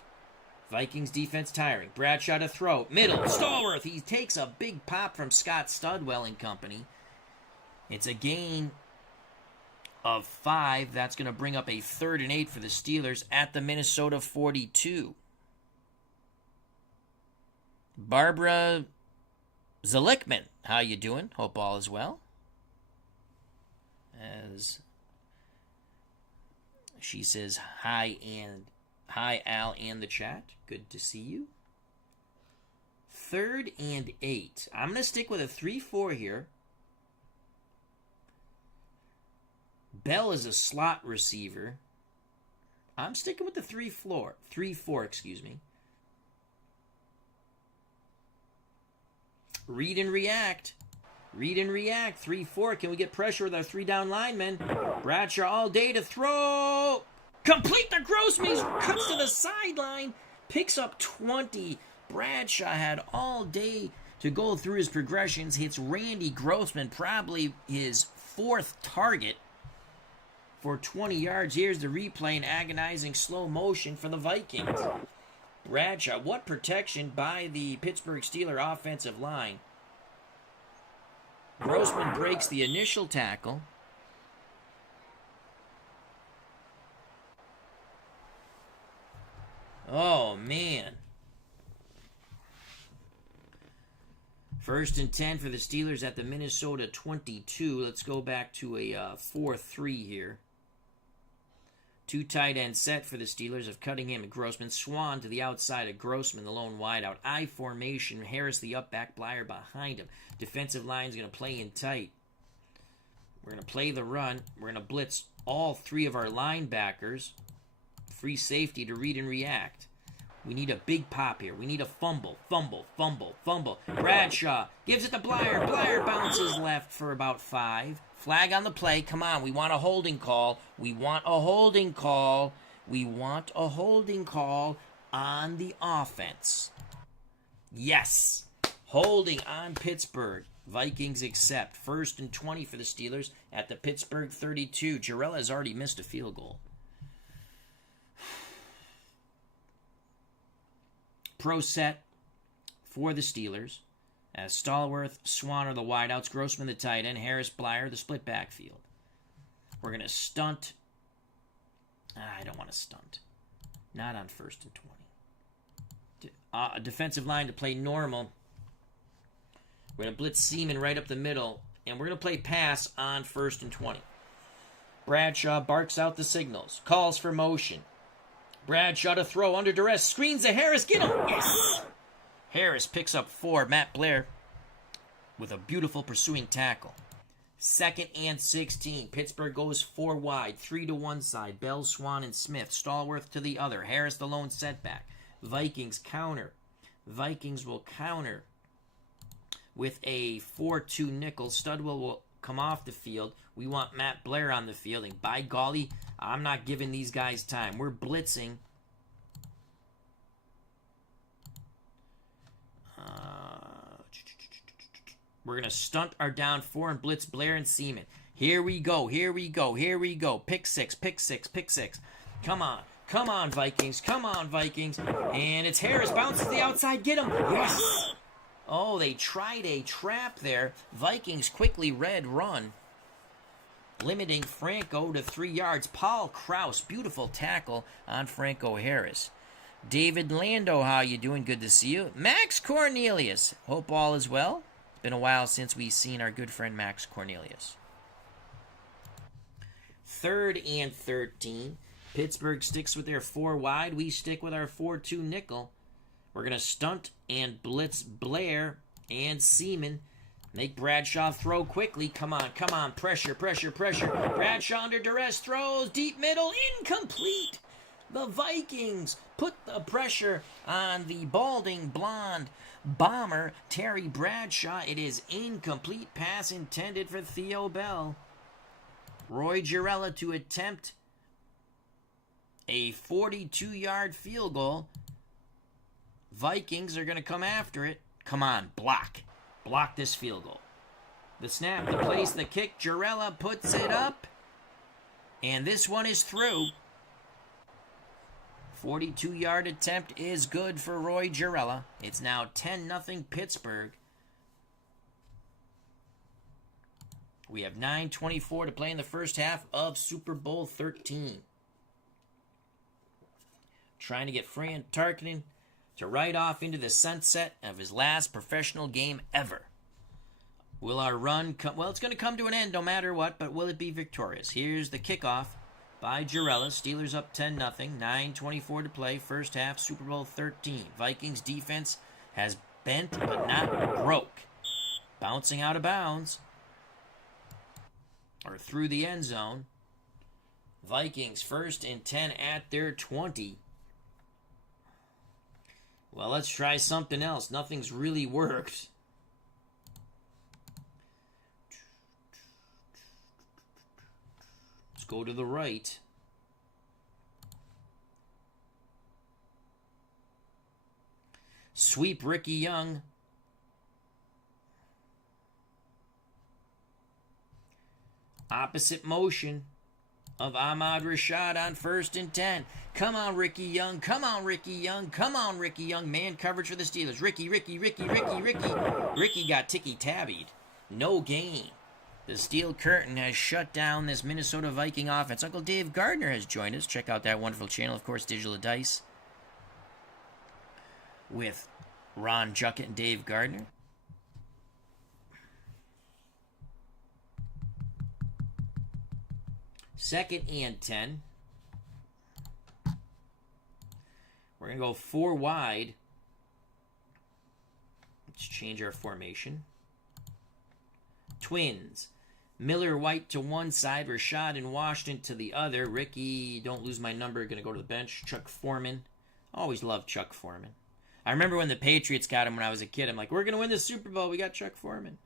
Vikings defense tiring. Bradshaw to throw. Middle. Stallworth. He takes a big pop from Scott Studwell and company. It's a gain of 5. That's going to bring up a 3rd and 8 for the Steelers at the Minnesota 42. Barbara Zelickman, how you doing? Hope all is well. As she says hi Al and the chat. Good to see you. 3rd and 8. I'm going to stick with a 3-4 here. Bell is a slot receiver. I'm sticking with the 3-4, excuse me. Read and react. 3-4. Can we get pressure with our 3-down linemen? Bradshaw all day to throw. Complete the Grossman. Cuts to the sideline. Picks up 20. Bradshaw had all day to go through his progressions. Hits Randy Grossman, probably his 4th target, for 20 yards. Here's the replay in agonizing slow motion for the Vikings. Bradshaw, what protection by the Pittsburgh Steelers offensive line. Grossman breaks the initial tackle. Oh, man. 1st and 10 for the Steelers at the Minnesota 22. Let's go back to a 4-3 here. 2 tight end set for the Steelers of Cunningham and Grossman. Swan to the outside of Grossman, the lone wideout. I formation. Harris the up back. Blyer behind him. Defensive line's going to play in tight. We're going to play the run. We're going to blitz all 3 of our linebackers. Free safety to read and react. We need a big pop here. We need a fumble. Bradshaw gives it to Blyer. Blyer bounces left for about 5. Flag on the play. Come on. We want a holding call. We want a holding call on the offense. Yes. Holding on Pittsburgh. Vikings accept. 1st and 20 for the Steelers at the Pittsburgh 32. Jarrell has already missed a field goal. Pro set for the Steelers as Stallworth, Swan are the wideouts, Grossman the tight end, Harris, Blyer the split backfield. We're going to stunt. I don't want to stunt. Not on 1st and 20. A defensive line to play normal. We're going to blitz Seaman right up the middle, and we're going to play pass on 1st and 20. Bradshaw barks out the signals, calls for motion. Bradshaw to throw under duress, screens to Harris, get him! Yes! Harris picks up 4. Matt Blair with a beautiful pursuing tackle. 2nd and 16. Pittsburgh goes 4 wide, 3 to one side. Bell, Swan, and Smith. Stallworth to the other. Harris the lone setback. Vikings counter. Vikings will counter with a 4-2 nickel. Studwell will come off the field. We want Matt Blair on the field. And by golly, I'm not giving these guys time. We're blitzing. We're going to stunt our down 4 and blitz Blair and Seaman. Here we go. Pick six. Come on, Vikings. And it's Harris. Bounces to the outside. Get him. Yes. Oh, they tried a trap there. Vikings quickly red run, limiting Franco to 3 yards. Paul Krause, beautiful tackle on Franco Harris. David Lando, how you doing? Good to see you. Max Cornelius, hope all is well. It's been a while since we've seen our good friend Max Cornelius. 3rd and 13. Pittsburgh sticks with their 4 wide. We stick with our 4-2 nickel. We're going to stunt and blitz Blair and Seaman. Make Bradshaw throw quickly. Come on, come on. Pressure, pressure, pressure. Bradshaw under duress throws. Deep middle. Incomplete. The Vikings put the pressure on the balding blonde bomber, Terry Bradshaw. It is incomplete pass intended for Theo Bell. Roy Girella to attempt a 42-yard field goal. Vikings are going to come after it. Come on, block. Block this field goal. The snap, the place, the kick. Girella puts it up. And this one is through. 42-yard attempt is good for Roy Girella. It's now 10-0 Pittsburgh. We have 9:24 to play in the first half of Super Bowl 13. Trying to get Fran Tarkenton to ride off into the sunset of his last professional game ever. Will our run come? Well, it's going to come to an end no matter what, but will it be victorious? Here's the kickoff by Girella. Steelers up 10-0. 9:24 to play. First half, Super Bowl 13. Vikings defense has bent but not broke. Bouncing out of bounds. Or through the end zone. Vikings 1st and 10 at their 20. Well, let's try something else. Nothing's really worked. Let's go to the right. Sweep Ricky Young. Opposite motion of Ahmad Rashad on 1st and 10. Come on, Ricky Young. Come on, Ricky Young. Come on, Ricky Young. Man coverage for the Steelers. Ricky. Ricky got ticky-tabbied. No gain. The steel curtain has shut down this Minnesota Viking offense. Uncle Dave Gardner has joined us. Check out that wonderful channel, of course, Digital Dice, with Ron Juckett and Dave Gardner. Second and 10. We're going to go 4 wide. Let's change our formation. Twins. Miller White to one side. Rashad and Washington to the other. Ricky, don't lose my number, going to go to the bench. Chuck Foreman. Always loved Chuck Foreman. I remember when the Patriots got him when I was a kid. I'm like, we're going to win the Super Bowl. We got Chuck Foreman.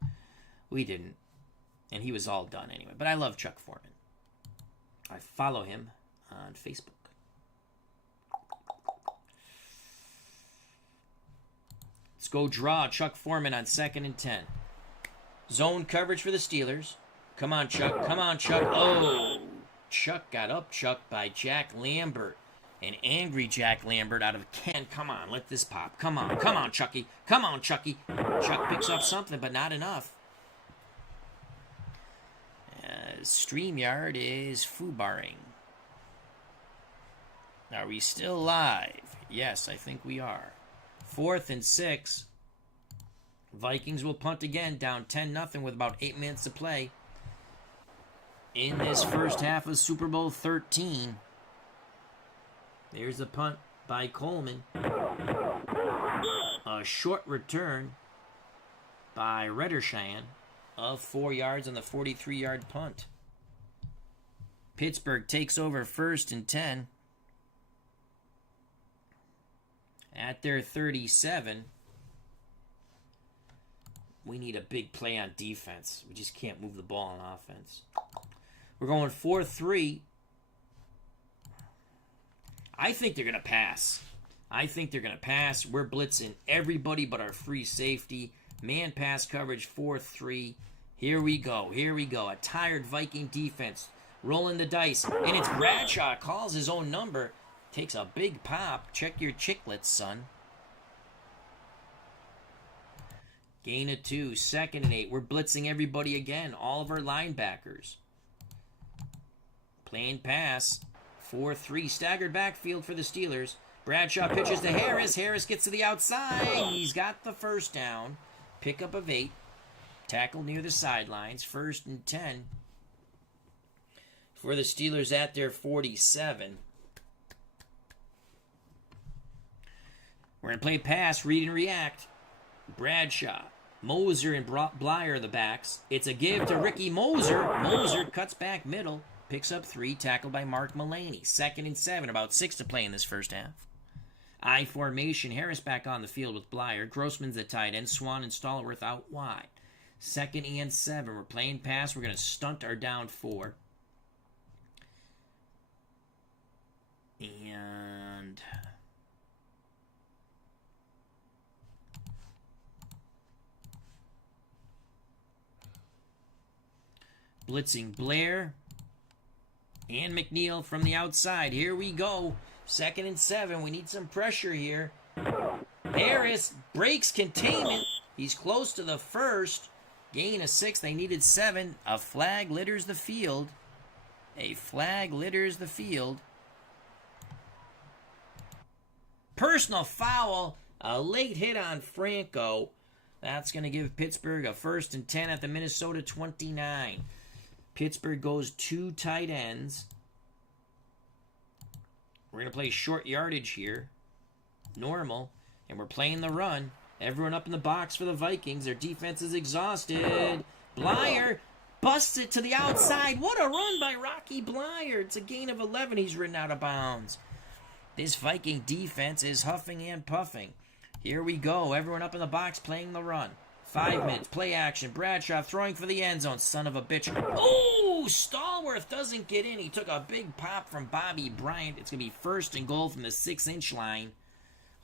We didn't. And he was all done anyway. But I love Chuck Foreman. I follow him on Facebook. Let's go draw Chuck Foreman on 2nd and 10. Zone coverage for the Steelers. Come on, Chuck. Come on, Chuck. Oh, Chuck got up Chuck by Jack Lambert. An angry Jack Lambert out of Ken. Come on, let this pop. Come on, Chucky. Come on, Chucky. Chuck picks up something, but not enough. StreamYard is foobarring. Are we still live? Yes, I think we are. 4th and 6. Vikings will punt again, down 10-0 with about 8 minutes to play in this first half of Super Bowl 13. There's a punt by Coleman. A short return by Reddershan of 4 yards on the 43-yard punt. Pittsburgh takes over 1st and 10 at their 37. We need a big play on defense. We just can't move the ball on offense. We're going 4-3. I think they're going to pass. We're blitzing everybody but our free safety. Man pass coverage 4-3. Here we go. A tired Viking defense rolling the dice. And it's Bradshaw. Calls his own number. Takes a big pop. Check your chiclets, son. Gain of 2. 2nd and 8. We're blitzing everybody again. All of our linebackers. Plain pass. 4-3. Staggered backfield for the Steelers. Bradshaw pitches to Harris. Harris gets to the outside. He's got the first down. Pickup of 8. Tackle near the sidelines. 1st and 10. For the Steelers at their 47. We're going to play pass, read and react. Bradshaw Moser and Blyer the backs. It's a give to Ricky Moser. Moser cuts back middle. Picks up 3. Tackled by Mark Mullaney. 2nd and 7. About 6 to play in this first half. I formation. Harris back on the field with Blyer. Grossman's the tight end. Swan and Stallworth out wide. 2nd and 7. We're playing pass. We're going to stunt our down 4. And blitzing Blair and McNeil from the outside. Here we go. 2nd and 7. We need some pressure here. Harris breaks containment. He's close to the first. Gain of 6. They needed 7. A flag litters the field. A flag litters the field. Personal foul. A late hit on Franco. That's going to give Pittsburgh a 1st and 10 at the Minnesota 29. Pittsburgh goes 2 tight ends. We're going to play short yardage here. Normal. And we're playing the run. Everyone up in the box for the Vikings. Their defense is exhausted. Blyer busts it to the outside. What a run by Rocky Blyer. It's a gain of 11. He's ridden out of bounds. This Viking defense is huffing and puffing. Here we go. Everyone up in the box playing the run. 5 minutes. Play action. Bradshaw throwing for the end zone. Son of a bitch. Oh! Stallworth doesn't get in. He took a big pop from Bobby Bryant. It's going to be 1st and goal from the 6-inch line.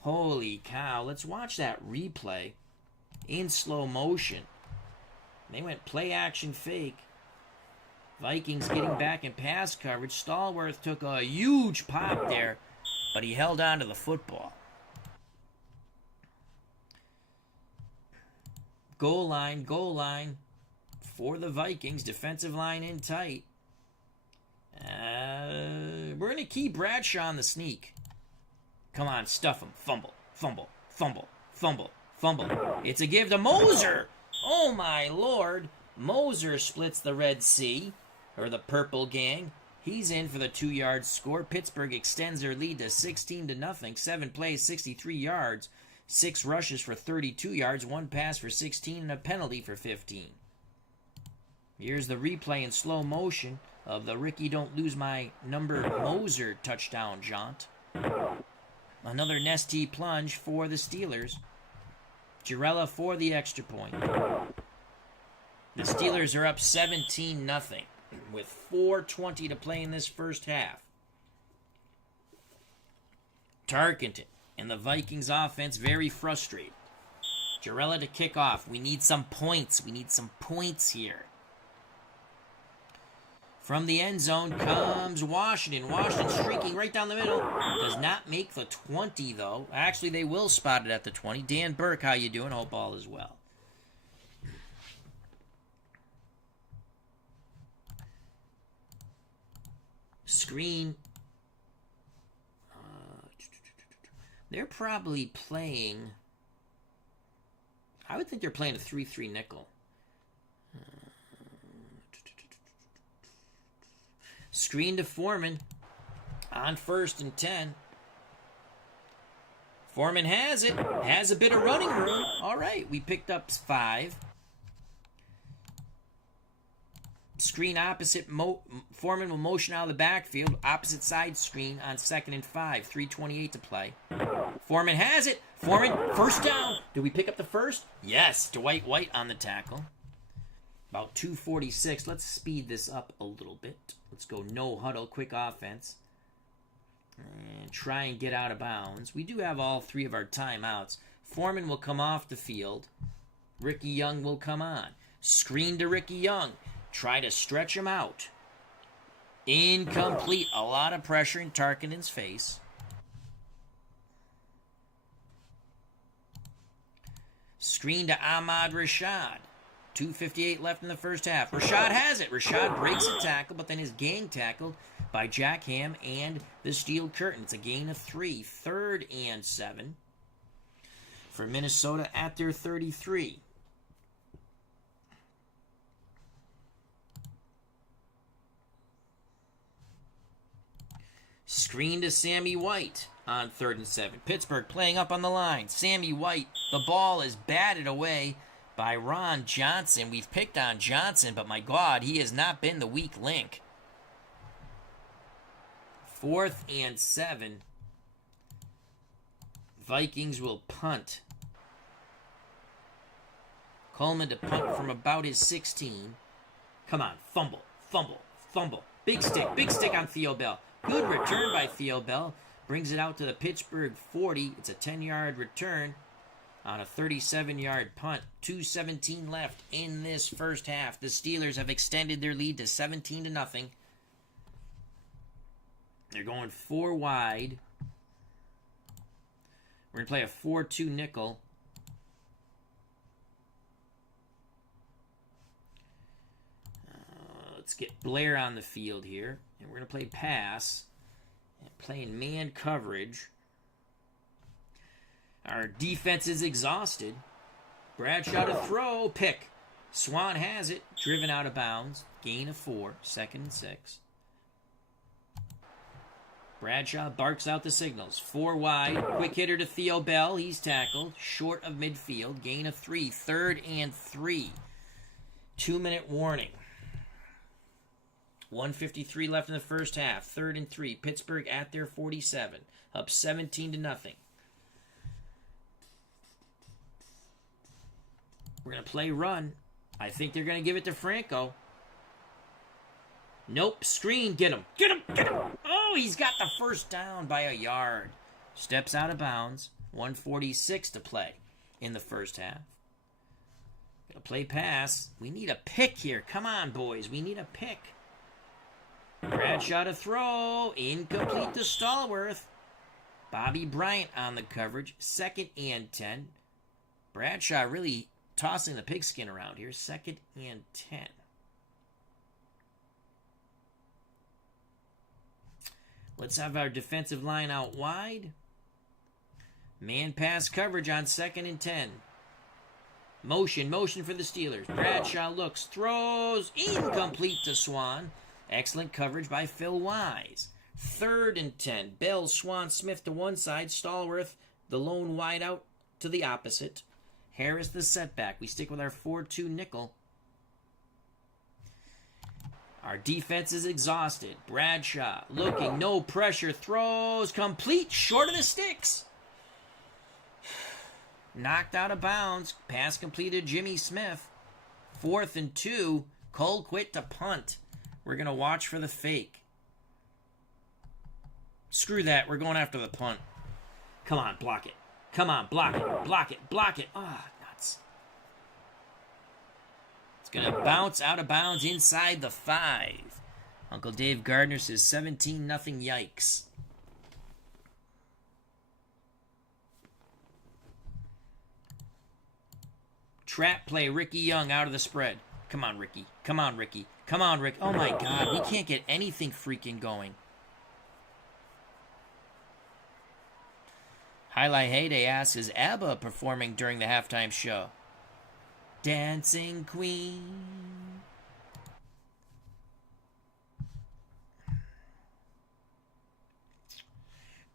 Holy cow. Let's watch that replay in slow motion. They went play action fake. Vikings getting back in pass coverage. Stallworth took a huge pop there, but he held on to the football. Goal line for the Vikings. Defensive line in tight. We're going to keep Bradshaw on the sneak. Come on, stuff him. Fumble, fumble, fumble, fumble, fumble. It's a give to Moser. Oh, my Lord. Moser splits the Red Sea, or the Purple Gang. He's in for the 2-yard score. Pittsburgh extends their lead to 16-0. 7 plays, 63 yards. 6 rushes for 32 yards, 1 pass for 16, and a penalty for 15. Here's the replay in slow motion of the Ricky Don't Lose My Number Moser touchdown jaunt. Another Nesty plunge for the Steelers. Girella for the extra point. The Steelers are up 17-0 with 4:20 to play in this first half. Tarkenton and the Vikings offense very frustrated. Girella to kick off. We need some points. We need some points here. From the end zone comes Washington. Washington streaking right down the middle. Does not make the 20, though. Actually, they will spot it at the 20. Dan Burke, how you doing? Hope all is well. Screen. They're probably playing... I would think they're playing a 3-3 nickel. Screen to Foreman on 1st and 10. Foreman has it. Has a bit of running room. All right, we picked up 5. Screen opposite. Foreman will motion out of the backfield. Opposite side screen on 2nd and 5. 3:28 to play. Foreman has it. Foreman, first down. Did we pick up the first? Yes. Dwight White on the tackle. About 2:46. Let's speed this up a little bit. Let's go no huddle, quick offense. And try and get out of bounds. We do have all 3 of our timeouts. Foreman will come off the field. Ricky Young will come on. Screen to Ricky Young. Try to stretch him out. Incomplete. A lot of pressure in Tarkenton's face. Screen to Ahmad Rashad. 2:58 left in the first half. Rashad has it. Rashad breaks a tackle, but then is gang tackled by Jack Ham and the Steel Curtain. It's a gain of 3. 3rd and 7 for Minnesota at their 33. Screen to Sammy White on 3rd and 7. Pittsburgh playing up on the line. Sammy White, the ball is batted away by Ron Johnson. We've picked on Johnson, but my God, he has not been the weak link. 4th and 7. Vikings will punt. Coleman to punt from about his 16. Come on, fumble, fumble, fumble. Big stick on Theo Bell. Good return by Theo Bell. Brings it out to the Pittsburgh 40. It's a 10-yard return on a 37-yard punt. 2:17 left in this first half. The Steelers have extended their lead to 17-0. They're going 4 wide. We're going to play a 4-2 nickel. Let's get Blair on the field here. And we're going to play pass. And playing man coverage. Our defense is exhausted. Bradshaw to throw. Pick. Swan has it. Driven out of bounds. Gain of 4. 2nd and 6. Bradshaw barks out the signals. 4 wide. Quick hitter to Theo Bell. He's tackled. Short of midfield. Gain of 3. 3rd and 3. 2-minute warning. 1:53 left in the first half. 3rd and 3. Pittsburgh at their 47. Up 17-0. We're going to play run. I think they're going to give it to Franco. Nope. Screen. Get him. Get him. Get him. Oh, he's got the first down by a yard. Steps out of bounds. 1:46 to play in the first half. Going to play pass. We need a pick here. Come on, boys. We need a pick. Bradshaw to throw. Incomplete to Stallworth. Bobby Bryant on the coverage. 2nd and 10. Bradshaw really tossing the pigskin around here. 2nd and 10. Let's have our defensive line out wide. Man pass coverage on 2nd and 10. Motion for the Steelers. Bradshaw looks, throws, incomplete to Swan. Excellent coverage by Phil Wise. 3rd and 10. Bell, Swan, Smith to one side. Stallworth, the lone wide out to the opposite. Harris the setback. We stick with our 4-2 nickel. Our defense is exhausted. Bradshaw looking, no pressure, throws, complete, short of the sticks. Knocked out of bounds. Pass completed, Jimmy Smith. 4th and 2. Colquitt to punt. We're going to watch for the fake. Screw that. We're going after the punt. Come on, block it. Come on, block it. Block it. Block it. Ah, nuts. It's going to bounce out of bounds inside the 5. Uncle Dave Gardner says 17-0 yikes. Trap play, Ricky Young out of the spread. Come on, Ricky. Come on, Ricky. Come on, Rick. Oh, my God. We can't get anything freaking going. Highlight Heyday asks, is ABBA performing during the halftime show? Dancing Queen.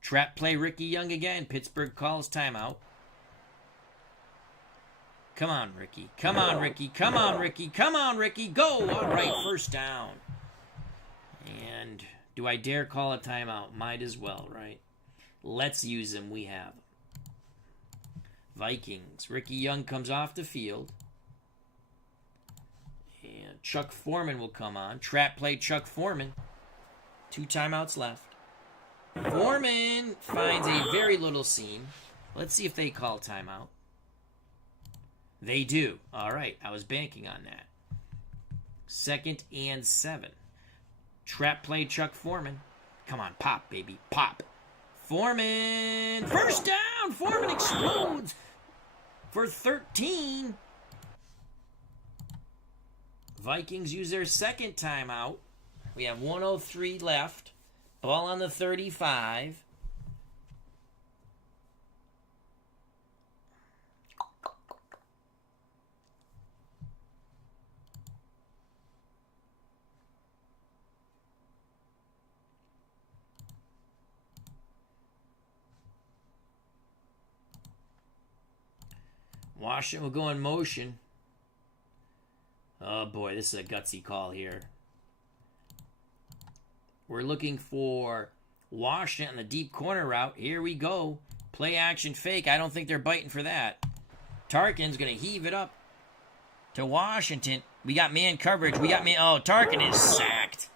Trap play, Ricky Young again. Pittsburgh calls timeout. Come on, Ricky. Come on, Ricky. Come on, Ricky. Come on, Ricky. Go. All right, first down. And do I dare call a timeout? Might as well, right? Let's use them. We have them. Vikings. Ricky Young comes off the field. And Chuck Foreman will come on. Trap play, Chuck Foreman. 2 timeouts left. Foreman finds a very little seam. Let's see if they call timeout. They do. All right. I was banking on that. 2nd and 7. Trap play, Chuck Foreman. Come on, pop, baby. Pop. Foreman. First down. Foreman explodes for 13. Vikings use their 2nd timeout. We have 1:03 left. Ball on the 35. Washington will go in motion. Oh boy, this is a gutsy call here. We're looking for Washington on the deep corner route. Here we go. Play action fake. I don't think they're biting for that. Tarkin's going to heave it up to Washington. We got man coverage. We got man. Oh, Tarkin is sacked.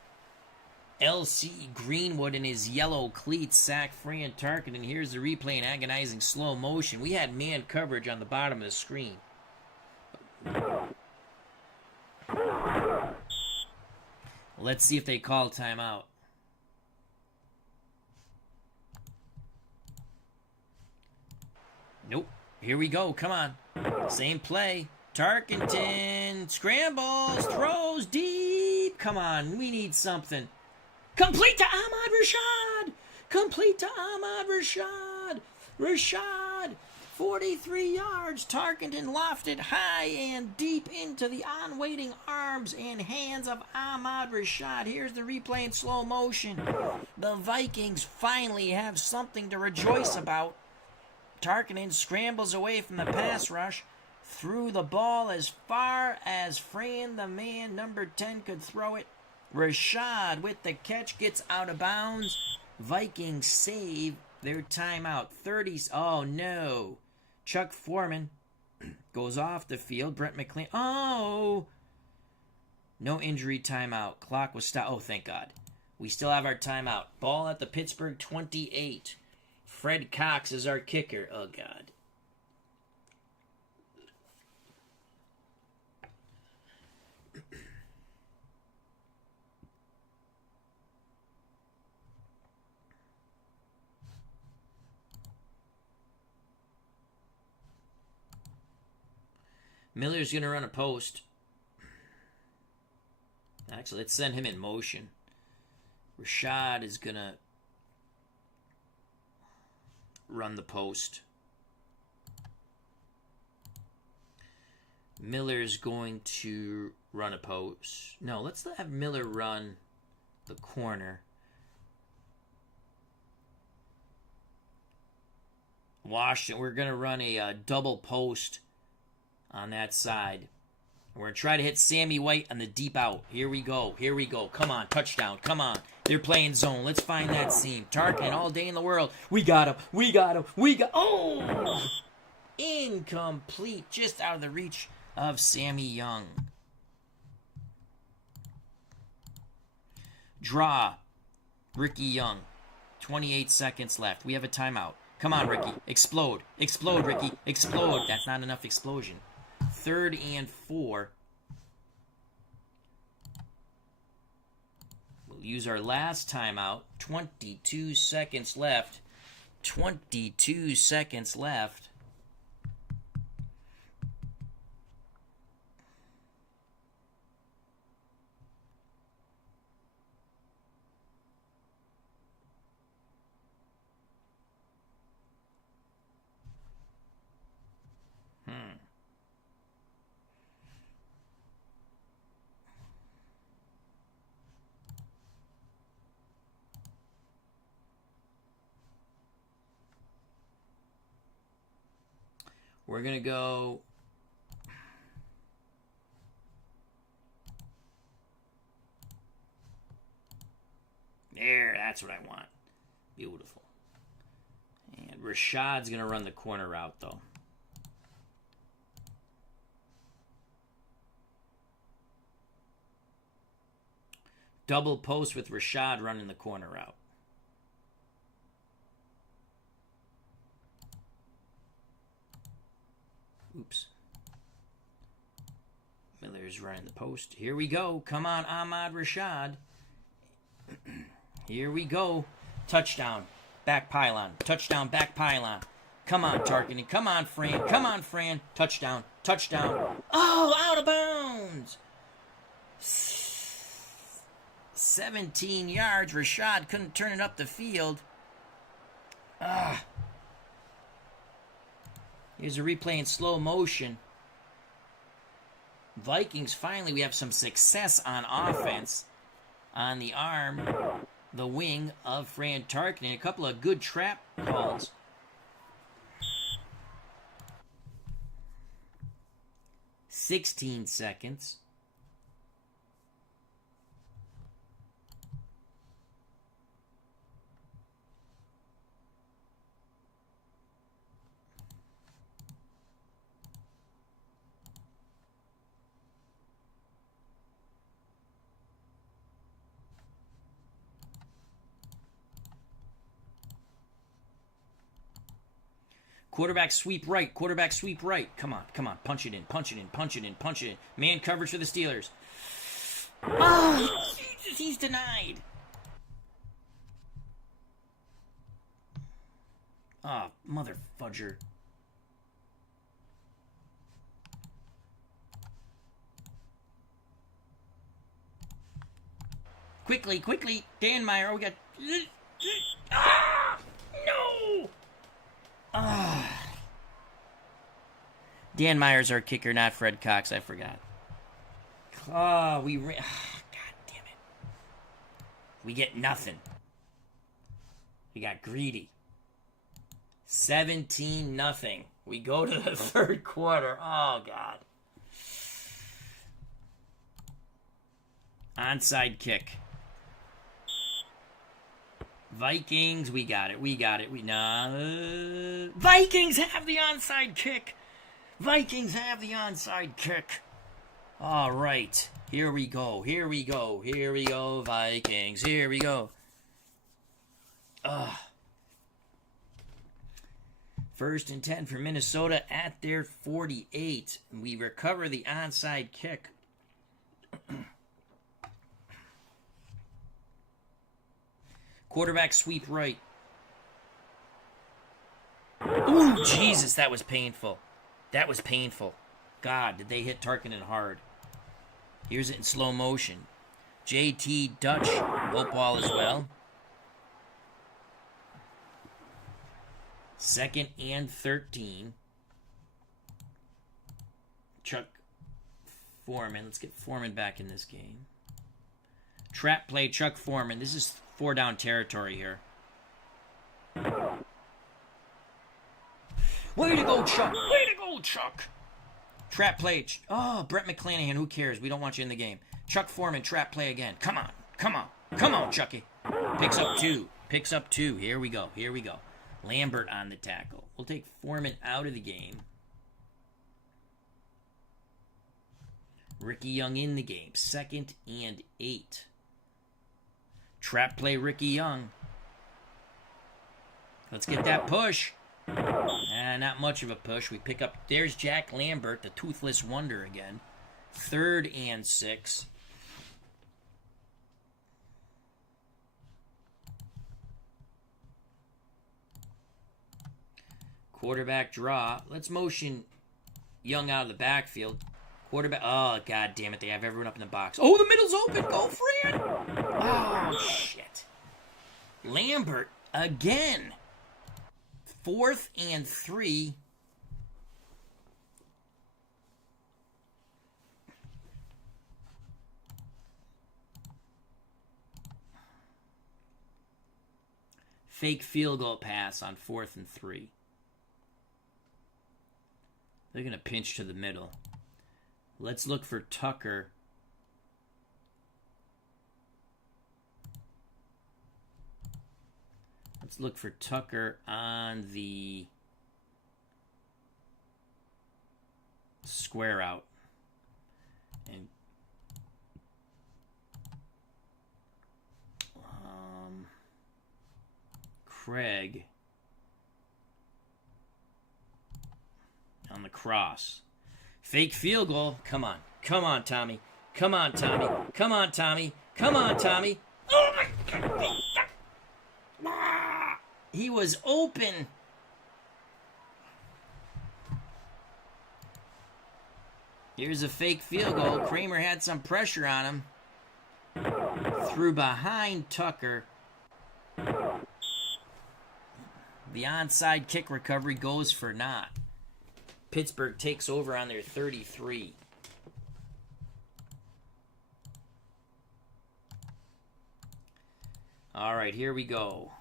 L.C. Greenwood in his yellow cleats sacked Fran Tarkenton. Here's the replay in agonizing slow motion. We had man coverage on the bottom of the screen. Let's see if they call timeout. Nope. Here we go. Come on. Same play. Tarkenton scrambles, throws deep. Come on. We need something. Complete to Ahmad Rashad. Complete to Ahmad Rashad. Rashad, 43 yards. Tarkenton lofted high and deep into the on-waiting arms and hands of Ahmad Rashad. Here's the replay in slow motion. The Vikings finally have something to rejoice about. Tarkenton scrambles away from the pass rush, threw the ball as far as Fran the Man, number 10, could throw it. Rashad with the catch gets out of bounds. Vikings save their timeout. 30s. Oh no. Chuck Foreman goes off the field. Brent McLean. Oh. No injury timeout. Clock was stopped. Oh, thank God. We still have our timeout. Ball at the Pittsburgh 28. Fred Cox is our kicker. Oh, God. Miller's going to run a post. Actually, let's send him in motion. Rashad is going to run the post. Miller's going to run a post. No, let's have Miller run the corner. Washington, we're going to run a double post on that side. We're going to try to hit Sammy White on the deep out. Here we go. Here we go. Come on. Touchdown. Come on. They're playing zone. Let's find that seam. Tarkenton all day in the world. We got him. We got him. We got... Oh! Incomplete. Just out of the reach of Sammy Young. Draw. Ricky Young. 28 seconds left. We have a timeout. Come on, Ricky. Explode. Explode, Ricky. Explode. That's not enough explosion. 3rd and 4. We'll use our last timeout. 22 seconds left. 22 seconds left. We're going to go... There, that's what I want. Beautiful. And Rashad's going to run the corner route, though. Double post with Rashad running the corner route. Oops. Miller's running the post. Here we go. Come on, Ahmad Rashad. Here we go. Touchdown. Back pylon. Touchdown, back pylon. Come on, Tarkenton. Come on, Fran. Come on, Fran. Touchdown. Touchdown. Oh, out of bounds. 17 yards. Rashad couldn't turn it up the field. Here's a replay in slow motion. Vikings, finally, we have some success on offense. On the arm, the wing of Fran Tarkenton. A couple of good trap calls. "16 seconds. Quarterback sweep right. Quarterback sweep right. Come on, come on. Punch it in, punch it in, punch it in, punch it in. Man coverage for the Steelers. Oh, Jesus, he's denied. Oh, mother fudger. Quickly, quickly. Dan Meyer, we got... Ah! No! Ah. Dan Meyer's our kicker, not Fred Cox. I forgot. Oh, we ran... Oh, God damn it. We get nothing. We got greedy. 17-0. We go to the third quarter. Oh, God. Onside kick. Vikings, we got it. We got it. Vikings have the onside kick. Vikings have the onside kick. All right. Here we go. Here we go. Here we go, Vikings. Here we go. First and 10 for Minnesota at their 48. We recover the onside kick. Quarterback sweep right. Ooh, Jesus, that was painful. That was painful. God, did they hit Tarkenton hard. Here's it in slow motion. JT Dutch, hope ball as well. 2nd and 13. Chuck Foreman. Let's get Foreman back in this game. Trap play, Chuck Foreman. This is 4-down territory here. Way to go, Chuck. Way to go, Chuck. Trap play. Oh, Brett McClanahan. Who cares? We don't want you in the game. Chuck Foreman, trap play again. Come on. Come on. Come on, Chucky. Picks up 2. Picks up 2. Here we go. Here we go. Lambert on the tackle. We'll take Foreman out of the game. Ricky Young in the game. 2nd and 8. Trap play Ricky Young. Let's get that push. Not much of a push. We pick up... There's Jack Lambert, the toothless wonder again. 3rd and 6. Quarterback draw. Let's motion Young out of the backfield. Quarterback... Oh, God damn it. They have everyone up in the box. Oh, the middle's open. Go, Fran. Oh, shit. Lambert again. 4th and 3. Fake field goal pass on 4th and 3. They're going to pinch to the middle. Let's look for Tucker. Let's look for Tucker on the square out. And Craig on the cross. Fake field goal. Come on. Come on, Tommy. Come on, Tommy. Come on, Tommy. Come on, Tommy. Oh, my God. He was open. Here's a fake field goal. Kramer had some pressure on him. Threw behind Tucker. The onside kick recovery goes for naught. Pittsburgh takes over on their 33. All right, here we go.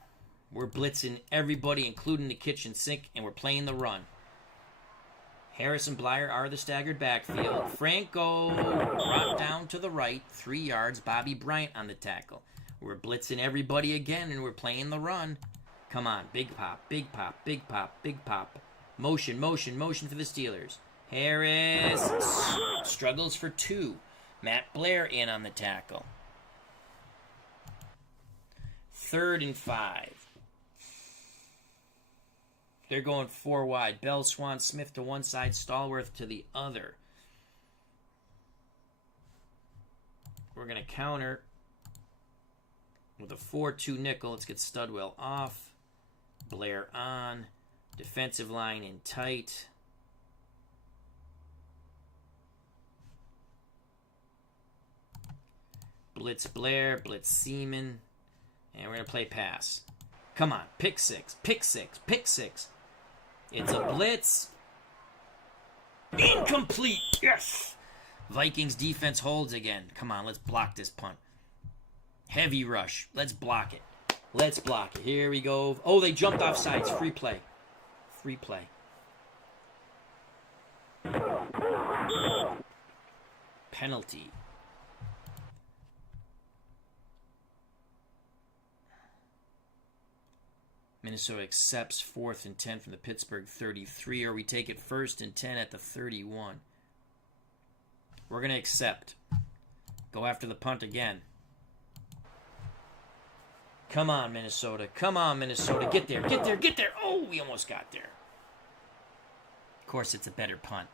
We're blitzing everybody, including the kitchen sink, and we're playing the run. Harris and Blyer are the staggered backfield. Franco brought down to the right, 3 yards. Bobby Bryant on the tackle. We're blitzing everybody again, and we're playing the run. Come on, big pop, big pop, big pop, big pop. Motion, motion, motion for the Steelers. Harris struggles for 2. Matt Blair in on the tackle. 3rd and 5. They're going 4 wide. Bell, Swan, Smith to one side, Stallworth to the other. We're going to counter with a 4-2 nickel. Let's get Studwell off. Blair on. Defensive line in tight. Blitz Blair, blitz Seaman. And we're going to play pass. Come on, pick six, pick six, pick six. It's a blitz. Incomplete. Yes. Vikings defense holds again. Come on, let's block this punt. Heavy rush. Let's block it. Let's block it. Here we go. Oh, they jumped off sides. Free play. Free play. Penalty. Minnesota accepts 4th and 10 from the Pittsburgh 33, or we take it 1st and 10 at the 31. We're going to accept. Go after the punt again. Come on, Minnesota. Come on, Minnesota. Get there, get there, get there. Oh, we almost got there. Of course, it's a better punt.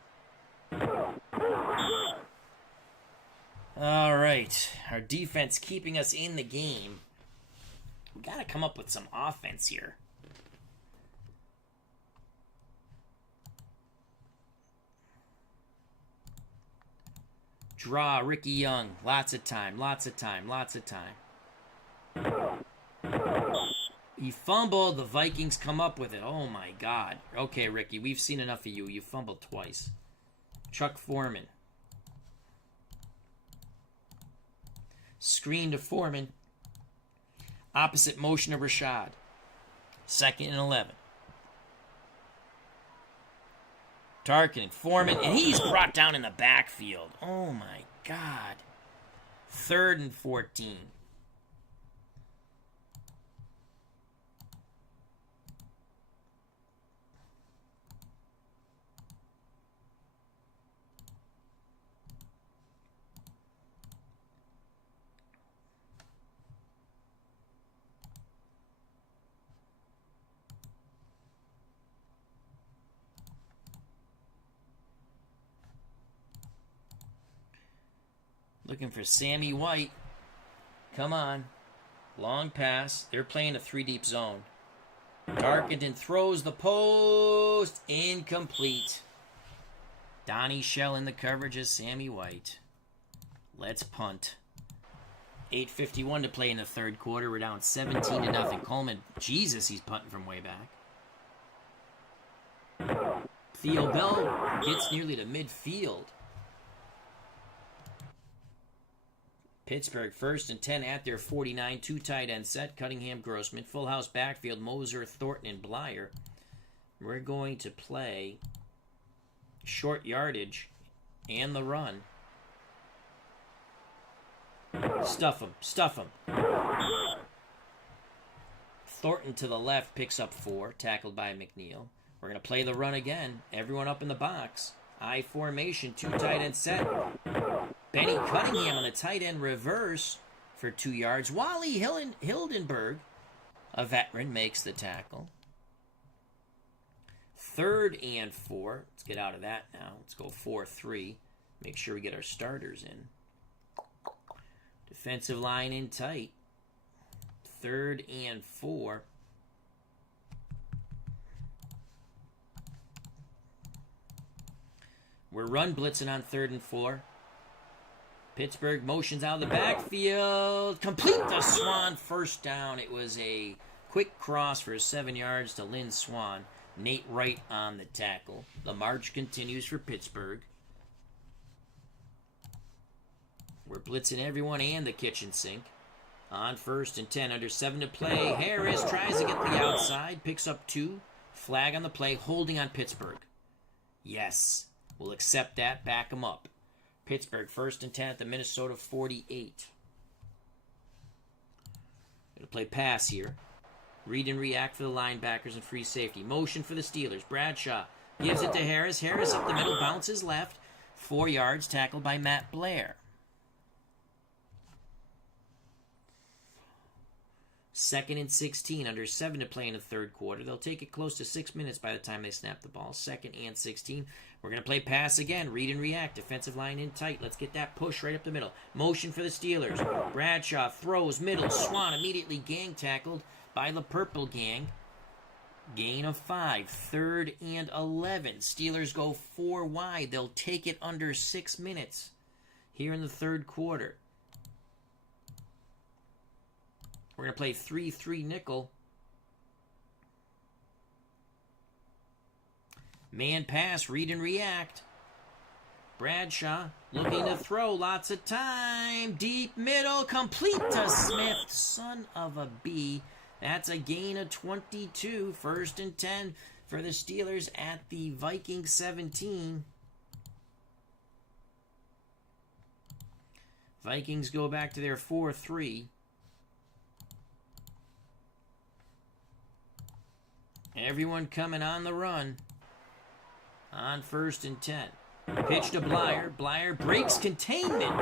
All right. Our defense keeping us in the game. We got to come up with some offense here. Draw, Ricky Young. Lots of time, lots of time, lots of time. He fumbled. The Vikings come up with it. Oh, my God. Okay, Ricky, we've seen enough of you. You fumbled twice. Chuck Foreman. Screen to Foreman. Opposite motion of Rashad. 2nd and 11. Tarkenton, Foreman, and he's brought down in the backfield. Oh, my God. 3rd and 14. Looking for Sammy White. Come on. Long pass. They're playing a 3-deep zone. Tarkenton throws the post. Incomplete. Donnie Shell in the coverage as Sammy White. Let's punt. 8:51 to play in the third quarter. We're down 17-0. Coleman, Jesus, he's punting from way back. Theo Bell gets nearly to midfield. Pittsburgh 1st and 10 at their 49. 2 tight end set. Cunningham, Grossman. Full house backfield. Moser, Thornton, and Blyer. We're going to play short yardage and the run. Stuff him. Stuff him. Thornton to the left picks up 4. Tackled by McNeil. We're going to play the run again. Everyone up in the box. I formation. 2 tight end set. Benny Cunningham on the tight end reverse for 2 yards. Wally Hildenberg, a veteran, makes the tackle. 3rd and 4. Let's get out of that now. Let's go 4-3. Make sure we get our starters in. Defensive line in tight. 3rd and 4. We're run blitzing on 3rd and 4. Pittsburgh motions out of the backfield. Complete the Swan. First down. It was a quick cross for 7 yards to Lynn Swan. Nate Wright on the tackle. The march continues for Pittsburgh. We're blitzing everyone and the kitchen sink. On 1st and 10, under 7 to play. Harris tries to get the outside. Picks up 2. Flag on the play. Holding on Pittsburgh. Yes. We'll accept that. Back them up. Pittsburgh 1st and 10 at the Minnesota 48. Gonna play pass here. Read and react for the linebackers and free safety. Motion for the Steelers. Bradshaw gives it to Harris. Harris up the middle, bounces left. 4 yards, tackled by Matt Blair. 2nd and 16, under 7 to play in the third quarter. They'll take it close to 6 minutes by the time they snap the ball. 2nd and 16. We're going to play pass again. Read and react. Defensive line in tight. Let's get that push right up the middle. Motion for the Steelers. Bradshaw throws middle. Swan immediately gang tackled by the purple gang. Gain of 5. 3rd and 11. Steelers go 4 wide. They'll take it under 6 minutes here in the third quarter. We're going to play 3-3 nickel. Man pass, read and react. Bradshaw looking to throw, lots of time. Deep middle, complete to Smith. Son of a B. That's a gain of 22. 1st and 10 for the Steelers at the Vikings 17. Vikings go back to their 4-3. Everyone coming on the run. On 1st and 10. Pitch to Blyer. Blyer breaks containment.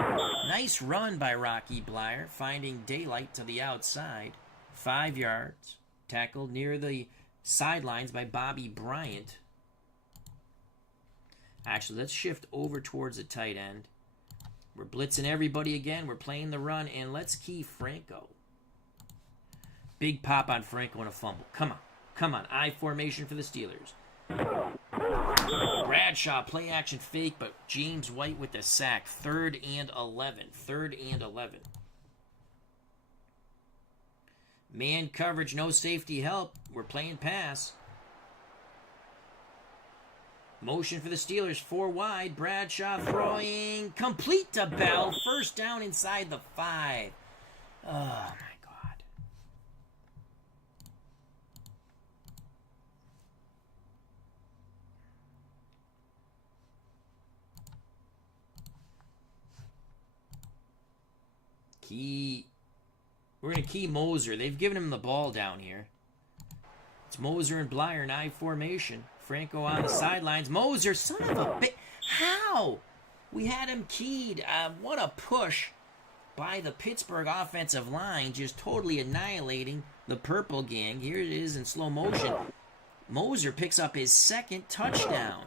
Nice run by Rocky Blyer, finding daylight to the outside. 5 yards. Tackled near the sidelines by Bobby Bryant. Actually, let's shift over towards the tight end. We're blitzing everybody again. We're playing the run, and let's key Franco. Big pop on Franco and a fumble. Come on. Come on. I formation for the Steelers. Bradshaw, play action fake, but James White with the sack. 3rd and 11. 3rd and 11. Man coverage, no safety help. We're playing pass. Motion for the Steelers, 4 wide. Bradshaw throwing, complete to Bell. 1st down inside the 5. Oh, my God. We're going to key Moser. They've given him the ball down here. It's Moser and Blyer in I formation. Franco on the sidelines. Moser, son of a bitch. How? We had him keyed. What a push by the Pittsburgh offensive line, just totally annihilating the purple gang. Here it is in slow motion. Moser picks up his 2nd touchdown.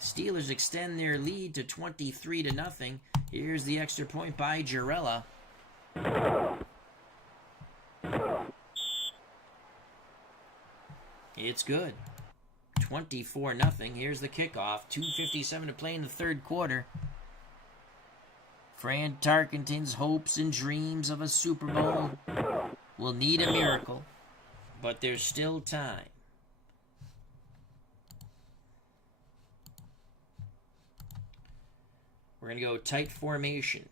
Steelers extend their lead to 23-0. Here's the extra point by Jarella. It's good. 24-0. Here's the kickoff. 2:57 to play in the third quarter. Fran Tarkenton's hopes and dreams of a Super Bowl will need a miracle, but there's still time. We're going to go tight formation.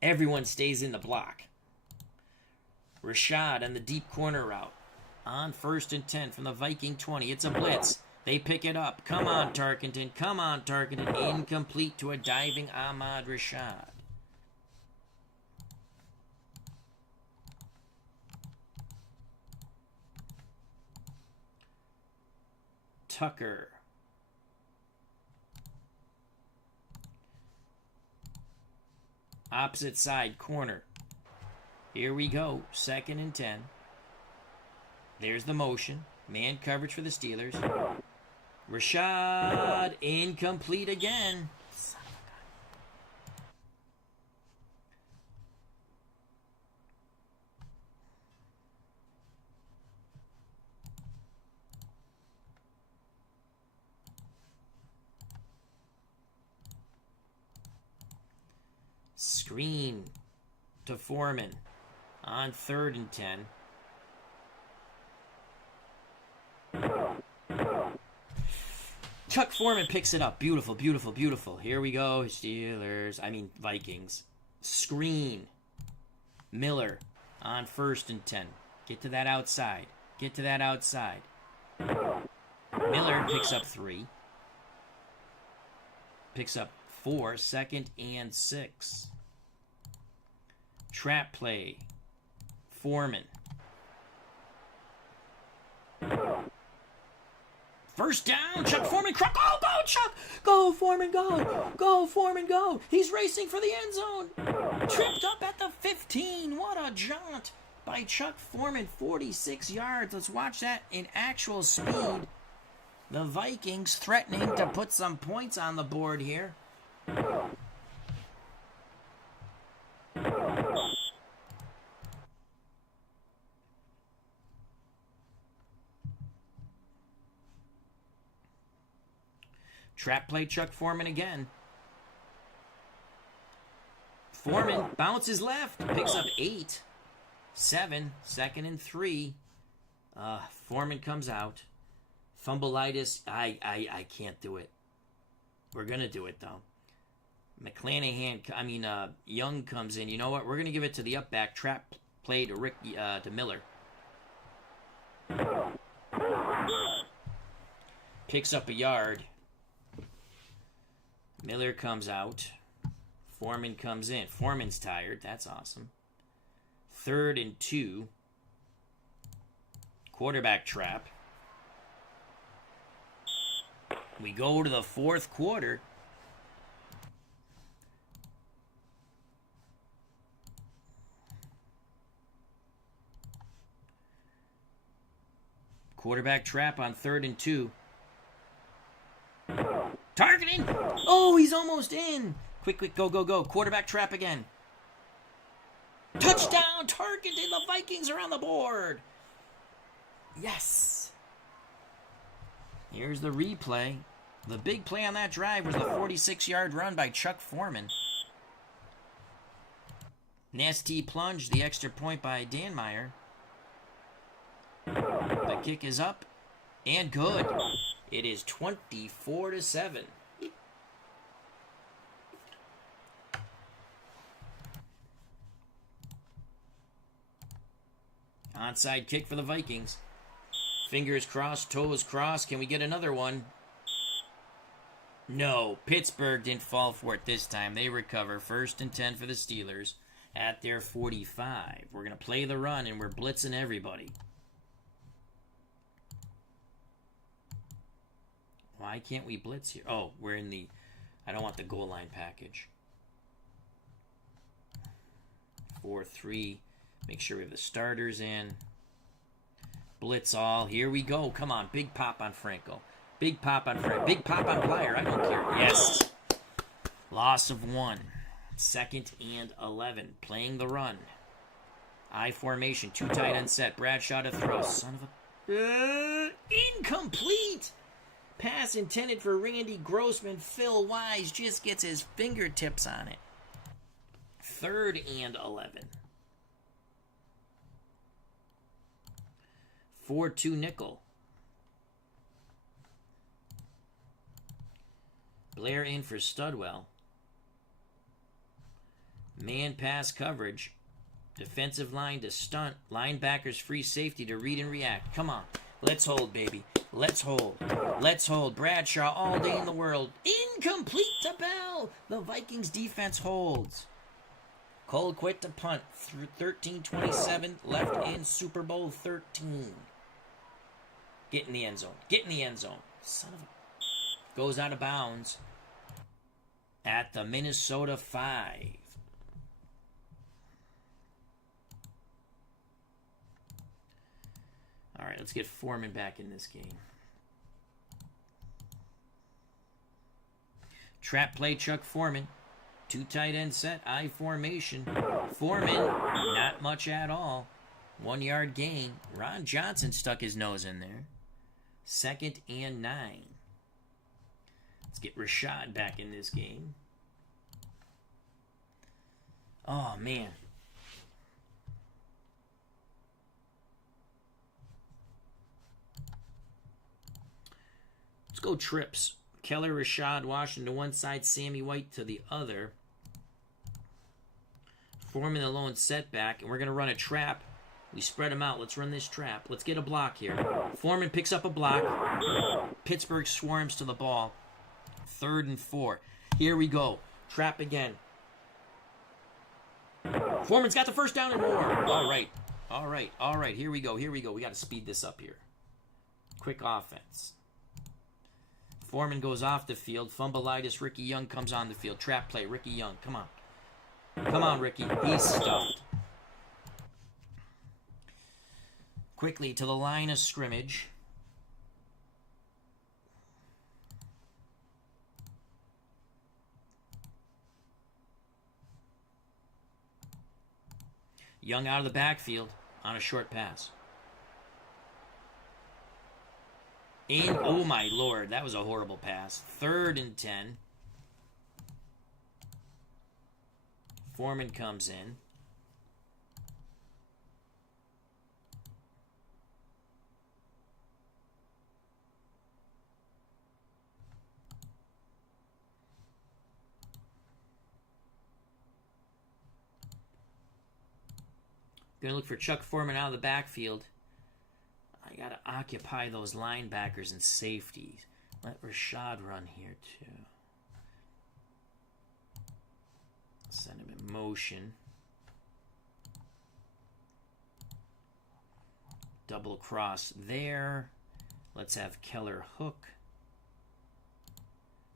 Everyone stays in the block. Rashad on the deep corner route. On 1st and 10 from the Viking 20. It's a blitz. They pick it up. Come on, Tarkenton. Come on, Tarkenton. Incomplete to a diving Ahmad Rashad. Tucker. Opposite side corner. Here we go. 2nd and 10. There's the motion. Man coverage for the Steelers. Rashad incomplete again. Son of a gun. Screen to Foreman on 3rd and 10. Chuck Foreman picks it up. Beautiful, beautiful, beautiful. Here we go. Vikings. Screen. Miller on 1st and 10. Get to that outside. Get to that outside. Miller picks up 3. Picks up 4. 2nd and 6. Trap play. Foreman. First down, Chuck Foreman. Go, go, Chuck! Go, Foreman, go! Go, Foreman, go! He's racing for the end zone. Tripped up at the 15. What a jaunt by Chuck Foreman, 46 yards. Let's watch that in actual speed. The Vikings threatening to put some points on the board here. Trap play Chuck Foreman again. Foreman bounces left, picks up 8. 7, 2nd and 3. Foreman comes out. Fumbleitis, I can't do it. We're going to do it, though. Young comes in. You know what? We're going to give it to the up back. Trap play to Miller. Picks up a yard. Miller comes out. Foreman comes in. Foreman's tired. That's awesome. 3rd and 2. Quarterback trap. We go to the 4th quarter. Quarterback trap on 3rd and 2. Targeting! Oh, he's almost in. Quick, go, go, go. Quarterback trap again. Touchdown, Tarkenton. The Vikings are on the board. Yes. Here's the replay. The big play on that drive was the 46-yard run by Chuck Foreman. Nasty plunge, the extra point by Danmeyer. The kick is up and good. It is 24-7. Onside kick for the Vikings. Fingers crossed, toes crossed. Can we get another one? No, Pittsburgh didn't fall for it this time. They recover. 1st and 10 for the Steelers at their 45. We're going to play the run, and we're blitzing everybody. Why can't we blitz here? Oh, we're in the... I don't want the goal line package. 4-3. Make sure we have the starters in. Blitz all. Here we go. Come on. Big pop on Franco. Big pop on Franco. Big pop on Plyer. I don't care. Yes. Loss of 1. 2nd and 11. Playing the run. I formation. 2 tight end set. Bradshaw to throw. Son of a... incomplete! Pass intended for Randy Grossman. Phil Wise just gets his fingertips on it. 3rd and 11. 4-2 nickel. Blair in for Studwell. Man pass coverage. Defensive line to stunt. Linebackers free safety to read and react. Come on. Let's hold, baby. Let's hold. Let's hold. Bradshaw all day in the world. Incomplete to Bell. The Vikings defense holds. Cole quit to punt. 13-27 left in Super Bowl 13. Get in the end zone. Get in the end zone. Son of a... Goes out of bounds at the Minnesota 5. All right, let's get Foreman back in this game. Trap play Chuck Foreman. 2 tight end set. I formation. Foreman, not much at all. 1 yard gain. Ron Johnson stuck his nose in there. 2nd and 9. Let's get Rashad back in this game. Oh, man. Let's go trips. Keller, Rashad, Washington to one side, Sammy White to the other. Foreman the lone setback, and we're going to run a trap. We spread them out. Let's run this trap. Let's get a block here. Foreman picks up a block. Pittsburgh swarms to the ball. 3rd and 4. Here we go. Trap again. Foreman's got the first down and more. All right. All right. All right. Here we go. Here we go. We got to speed this up here. Quick offense. Foreman goes off the field. Fumbleitis. Ricky Young comes on the field. Trap play. Ricky Young. Come on. Come on, Ricky. He's stuffed. Quickly to the line of scrimmage. Young out of the backfield on a short pass. In, oh my lord, that was a horrible pass. 3rd and 10. Foreman comes in. Gonna look for Chuck Foreman out of the backfield. I gotta occupy those linebackers and safeties. Let Rashad run here too. Send him in motion. Double cross there. Let's have Keller hook.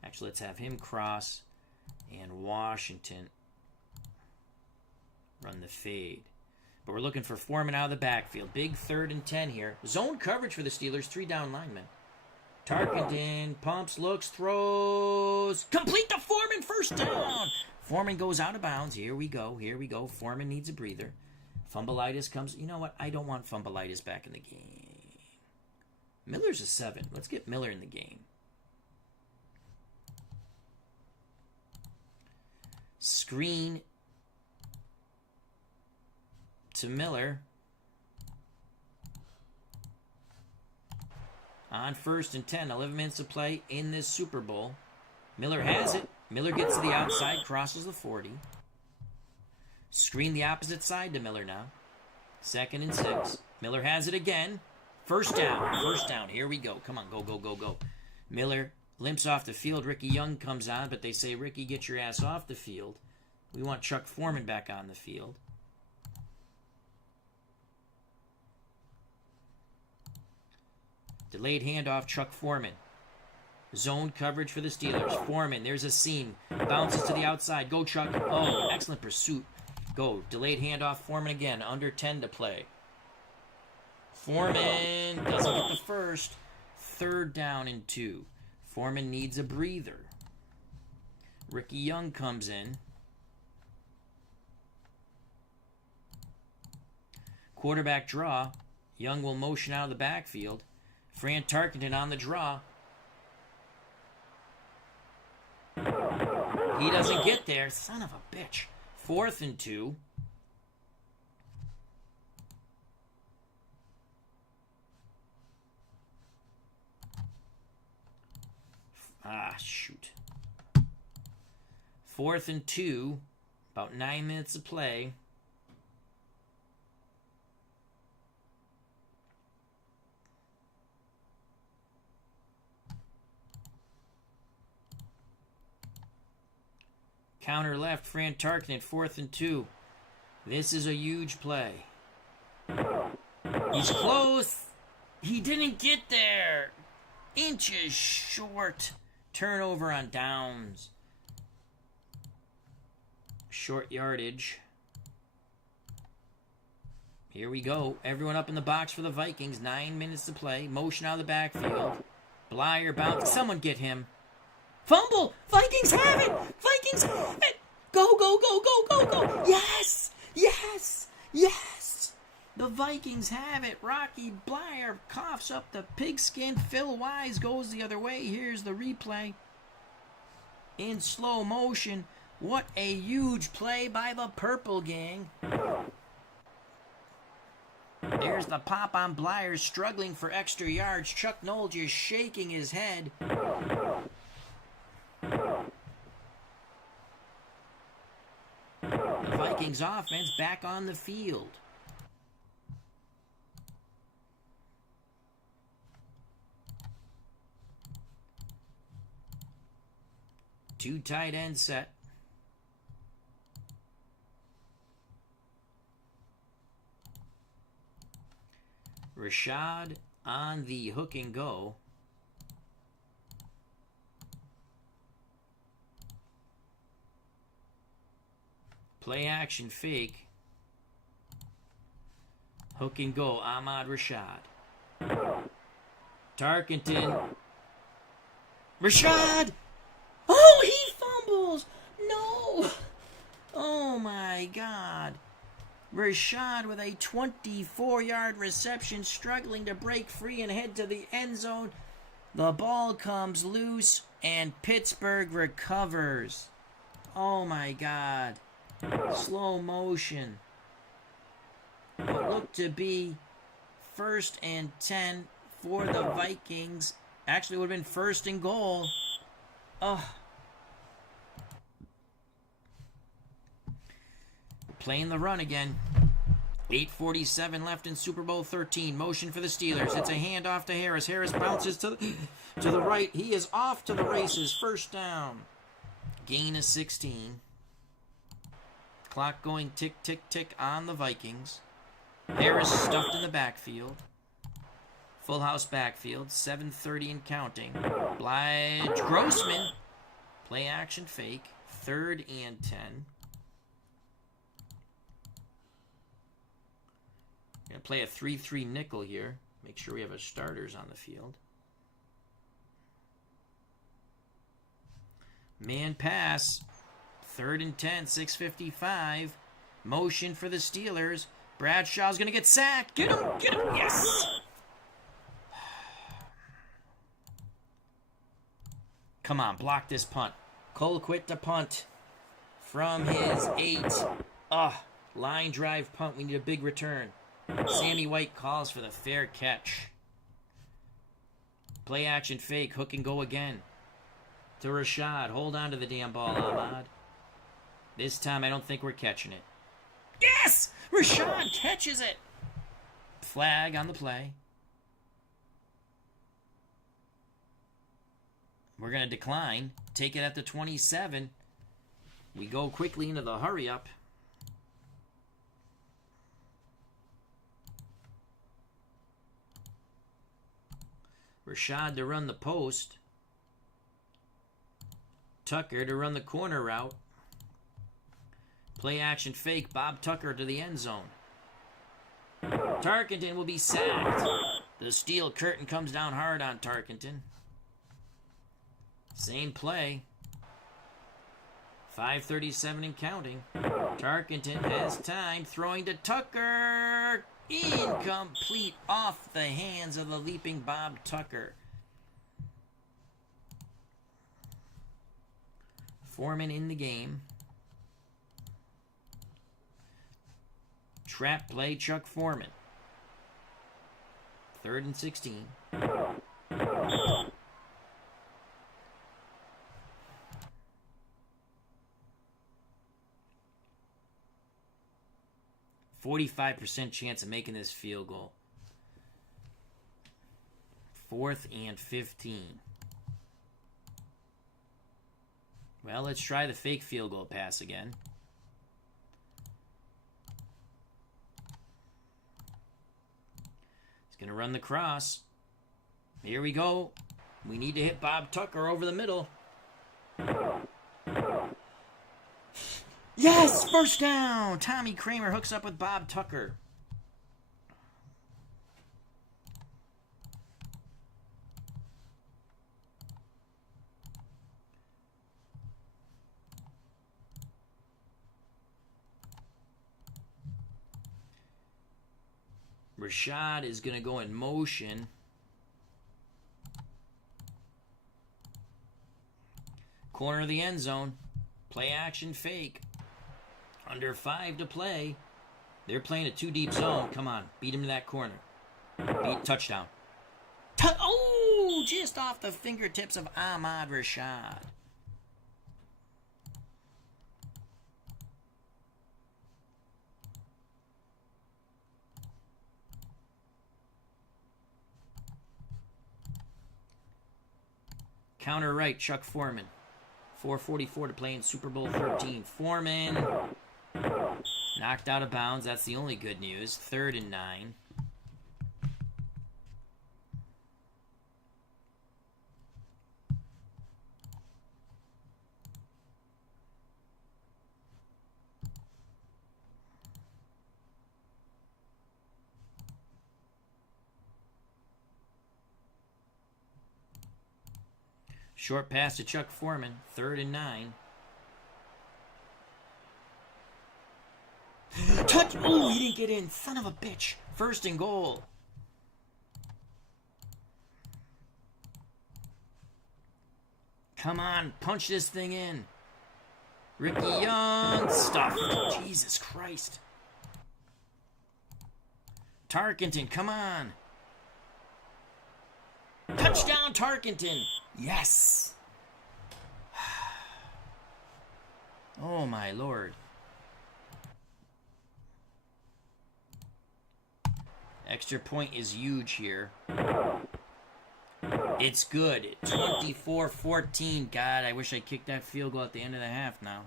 Actually, let's have him cross. And Washington run the fade. But we're looking for Foreman out of the backfield. Big 3rd and 10 here. Zone coverage for the Steelers. 3 down linemen. Tarkenton pumps, looks, throws. Complete to Foreman. 1st down. Foreman goes out of bounds. Here we go. Here we go. Foreman needs a breather. Fumbleitis comes. You know what? I don't want Fumbleitis back in the game. Miller's a 7. Let's get Miller in the game. Screen to Miller. On 1st and 10. 11 minutes to play in this Super Bowl. Miller has it. Miller gets to the outside, crosses the 40. Screen the opposite side to Miller now. 2nd and 6. Miller has it again. 1st down. 1st down. Here we go. Come on. Go, go, go, go. Miller limps off the field. Ricky Young comes on, but they say, Ricky, get your ass off the field. We want Chuck Foreman back on the field. Delayed handoff, Chuck Foreman. Zone coverage for the Steelers. Foreman, there's a seam. Bounces to the outside. Go, Chuck. Oh, excellent pursuit. Go. Delayed handoff, Foreman again. Under 10 to play. Foreman doesn't get the first. 3rd down and 2. Foreman needs a breather. Ricky Young comes in. Quarterback draw. Young will motion out of the backfield. Fran Tarkenton on the draw. He doesn't get there. Son of a bitch. 4th and 2. Ah, shoot. 4th and 2. About 9 minutes to play. Counter left, Fran Tarkenton, 4th and 2. This is a huge play. He's close. He didn't get there. Inches short. Turnover on downs. Short yardage. Here we go. Everyone up in the box for the Vikings. 9 minutes to play. Motion out of the backfield. Blyer bounce. Someone get him. Fumble! Vikings have it! Vikings have it! Go, go, go, go, go, go! Yes! Yes! Yes! The Vikings have it. Rocky Blyer coughs up the pigskin. Phil Wise goes the other way. Here's the replay. In slow motion. What a huge play by the Purple Gang. There's the pop on Blyer struggling for extra yards. Chuck Noll just shaking his head. The Vikings offense back on the field. Two tight end set. Rashad on the hook and go. Play action fake. Hook and go. Ahmad Rashad. Tarkenton. Rashad! Oh, he fumbles! No! Oh my God. Rashad with a 24-yard reception, struggling to break free and head to the end zone. The ball comes loose, and Pittsburgh recovers. Oh my God. Slow motion. What looked to be 1st and 10 for the Vikings. Actually, would have been 1st and goal. Oh. Playing the run again. 8:47 left in Super Bowl 13. Motion for the Steelers. It's a handoff to Harris. Harris bounces to the right. He is off to the races. 1st down. Gain of 16. Clock going tick, tick, tick on the Vikings. Harris stuffed in the backfield. Full house backfield. 7:30 and counting. Blige Grossman. Play action fake. 3rd and 10. Gonna play a 3-3 nickel here. Make sure we have our starters on the field. Man pass. 3rd and 10, 6:55. Motion for the Steelers. Bradshaw's gonna get sacked. Get him, get him. Yes. Come on, block this punt. Colquitt to punt from his 8. Line drive punt. We need a big return. Sammy White calls for the fair catch. Play action fake. Hook and go again. To Rashad. Hold on to the damn ball, Ahmad. This time I don't think we're catching it. Yes! Rashad catches it. Flag on the play. We're going to decline. Take it at the 27. We go quickly into the hurry up. Rashad to run the post. Tucker to run the corner route. Play action fake. Bob Tucker to the end zone. Tarkenton will be sacked. The steel curtain comes down hard on Tarkenton. Same play. 5:37 and counting. Tarkenton has time. Throwing to Tucker. Incomplete, off the hands of the leaping Bob Tucker. Foreman in the game. Trap play, Chuck Foreman. 3rd and 16. %45 chance of making this field goal. 4th and 15. Well, let's try the fake field goal pass again. He's going to run the cross. Here we go. We need to hit Bob Tucker over the middle. Yes! 1st down! Tommy Kramer hooks up with Bob Tucker. Rashad is going to go in motion. Corner of the end zone. Play action fake. Under 5 to play. They're playing a 2-deep zone. Come on. Beat him to that corner. Touchdown. Oh! Just off the fingertips of Ahmad Rashad. Counter right, Chuck Foreman. 4:44 to play in Super Bowl 13. Foreman knocked out of bounds. That's the only good news. 3rd and 9. Short pass to Chuck Foreman. 3rd and 9. Touch! Oh, he didn't get in. Son of a bitch. 1st and goal. Come on, punch this thing in. Ricky Young stuffed. Jesus Christ. Tarkenton, come on. Touchdown, Tarkenton. Yes. Oh, my Lord. Extra point is huge here. It's good. 24-14. God, I wish I kicked that field goal at the end of the half now.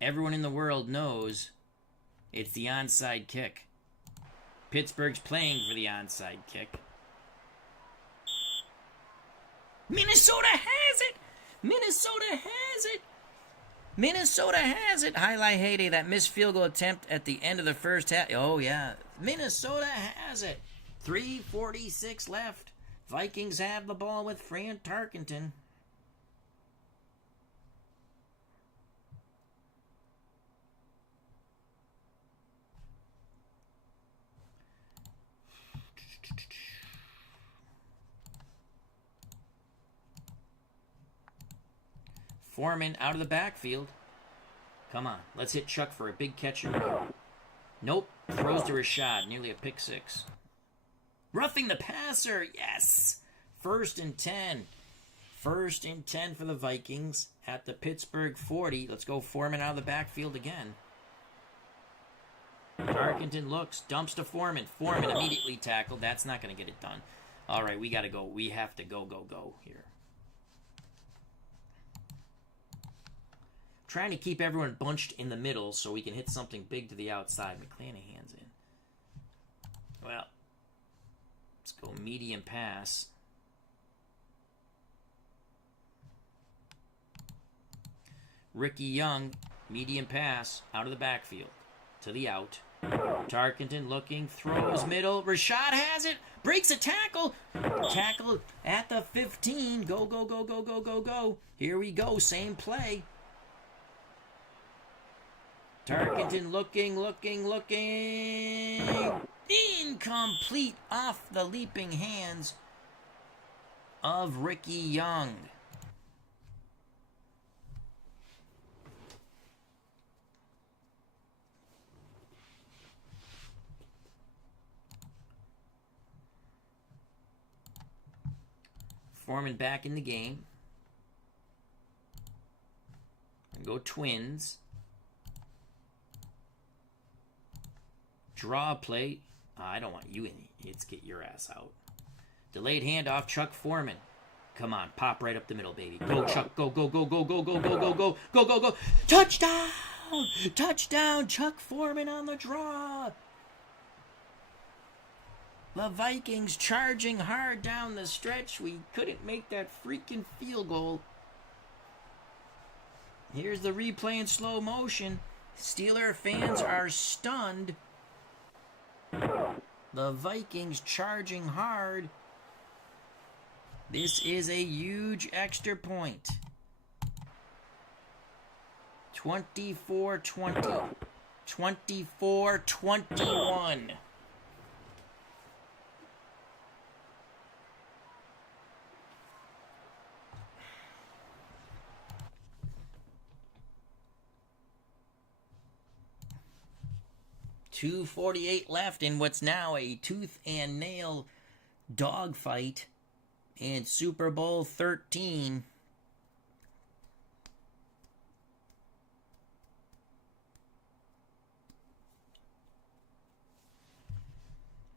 Everyone in the world knows it's the onside kick. Pittsburgh's playing for the onside kick. Minnesota has it! Minnesota has it! Minnesota has it! Highlight heyday, that missed field goal attempt at the end of the first half. Oh, yeah. Minnesota has it. 3:46 left. Vikings have the ball with Fran Tarkenton. Foreman out of the backfield. Come on, let's hit Chuck for a big catch and run. Nope, throws to Rashad, nearly a pick 6. Roughing the passer, yes! 1st and 10. 1st and 10 for the Vikings at the Pittsburgh 40. Let's go Foreman out of the backfield again. Tarkenton looks, dumps to Foreman. Foreman immediately tackled. That's not going to get it done. All right, we got to go. We have to go here. Trying to keep everyone bunched in the middle so we can hit something big to the outside. McClanahan's in. Well, let's go medium pass. Ricky Young, medium pass, out of the backfield, to the out. Tarkenton looking, throws middle. Rashad has it, breaks a tackle. Tackle at the 15. Go, go, go, go, go, go, go. Here we go, same play. Tarkenton looking. Incomplete off the leaping hands of Ricky Young. Foreman back in the game. And go Twins. Draw play. I don't want you in. Let's get your ass out. Delayed handoff. Chuck Foreman. Come on, pop right up the middle, baby. Go, Chuck. Go, go, go, go, go, go, go, go, go, go, go, go. Touchdown! Touchdown! Chuck Foreman on the draw. The Vikings charging hard down the stretch. We couldn't make that freaking field goal. Here's the replay in slow motion. Steeler fans are stunned. The Vikings charging hard. This is a huge extra point. 24-20. 24-21. .248 left in what's now a tooth and nail dogfight in Super Bowl 13.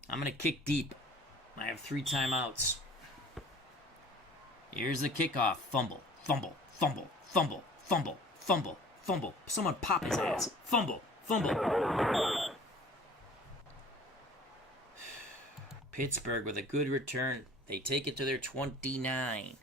I'm going to kick deep. I have 3 timeouts. Here's the kickoff. Fumble, fumble, fumble, fumble, fumble, fumble, fumble. Someone pop his ass. Fumble, fumble. Pittsburgh with a good return. They take it to their 29.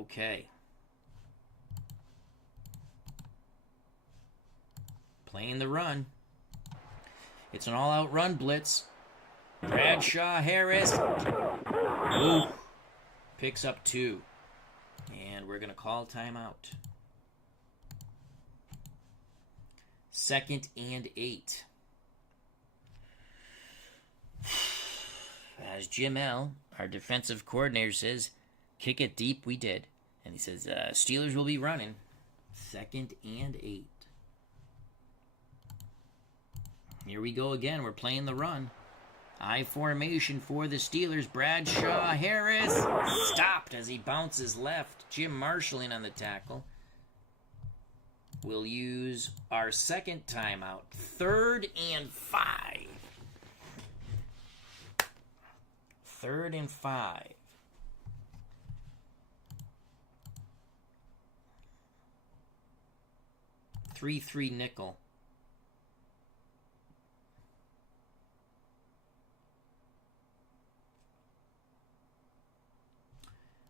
Okay. Playing the run. It's an all-out run blitz. Bradshaw Harris. Ooh. Picks up 2. And we're going to call timeout. 2nd and 8. As Jim L., our defensive coordinator, says, kick it deep, we did. And he says, Steelers will be running. 2nd and 8. Here we go again. We're playing the run. I formation for the Steelers. Bradshaw Harris stopped as he bounces left. Jim Marshall in on the tackle. We'll use our second timeout. 3rd and 5. 3rd and 5. Three nickel.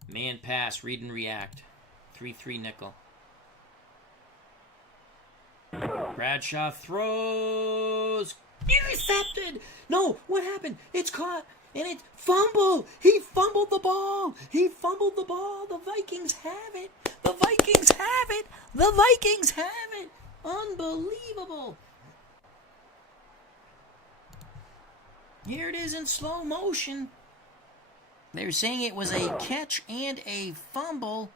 Man pass, read and react. 3-3 nickel. Bradshaw throws. Intercepted! No, what happened? It's caught, and it's fumble. He fumbled the ball. He fumbled the ball. The Vikings have it. The Vikings have it. The Vikings have it. Unbelievable. Here it is in slow motion. They're saying it was a catch and a fumble.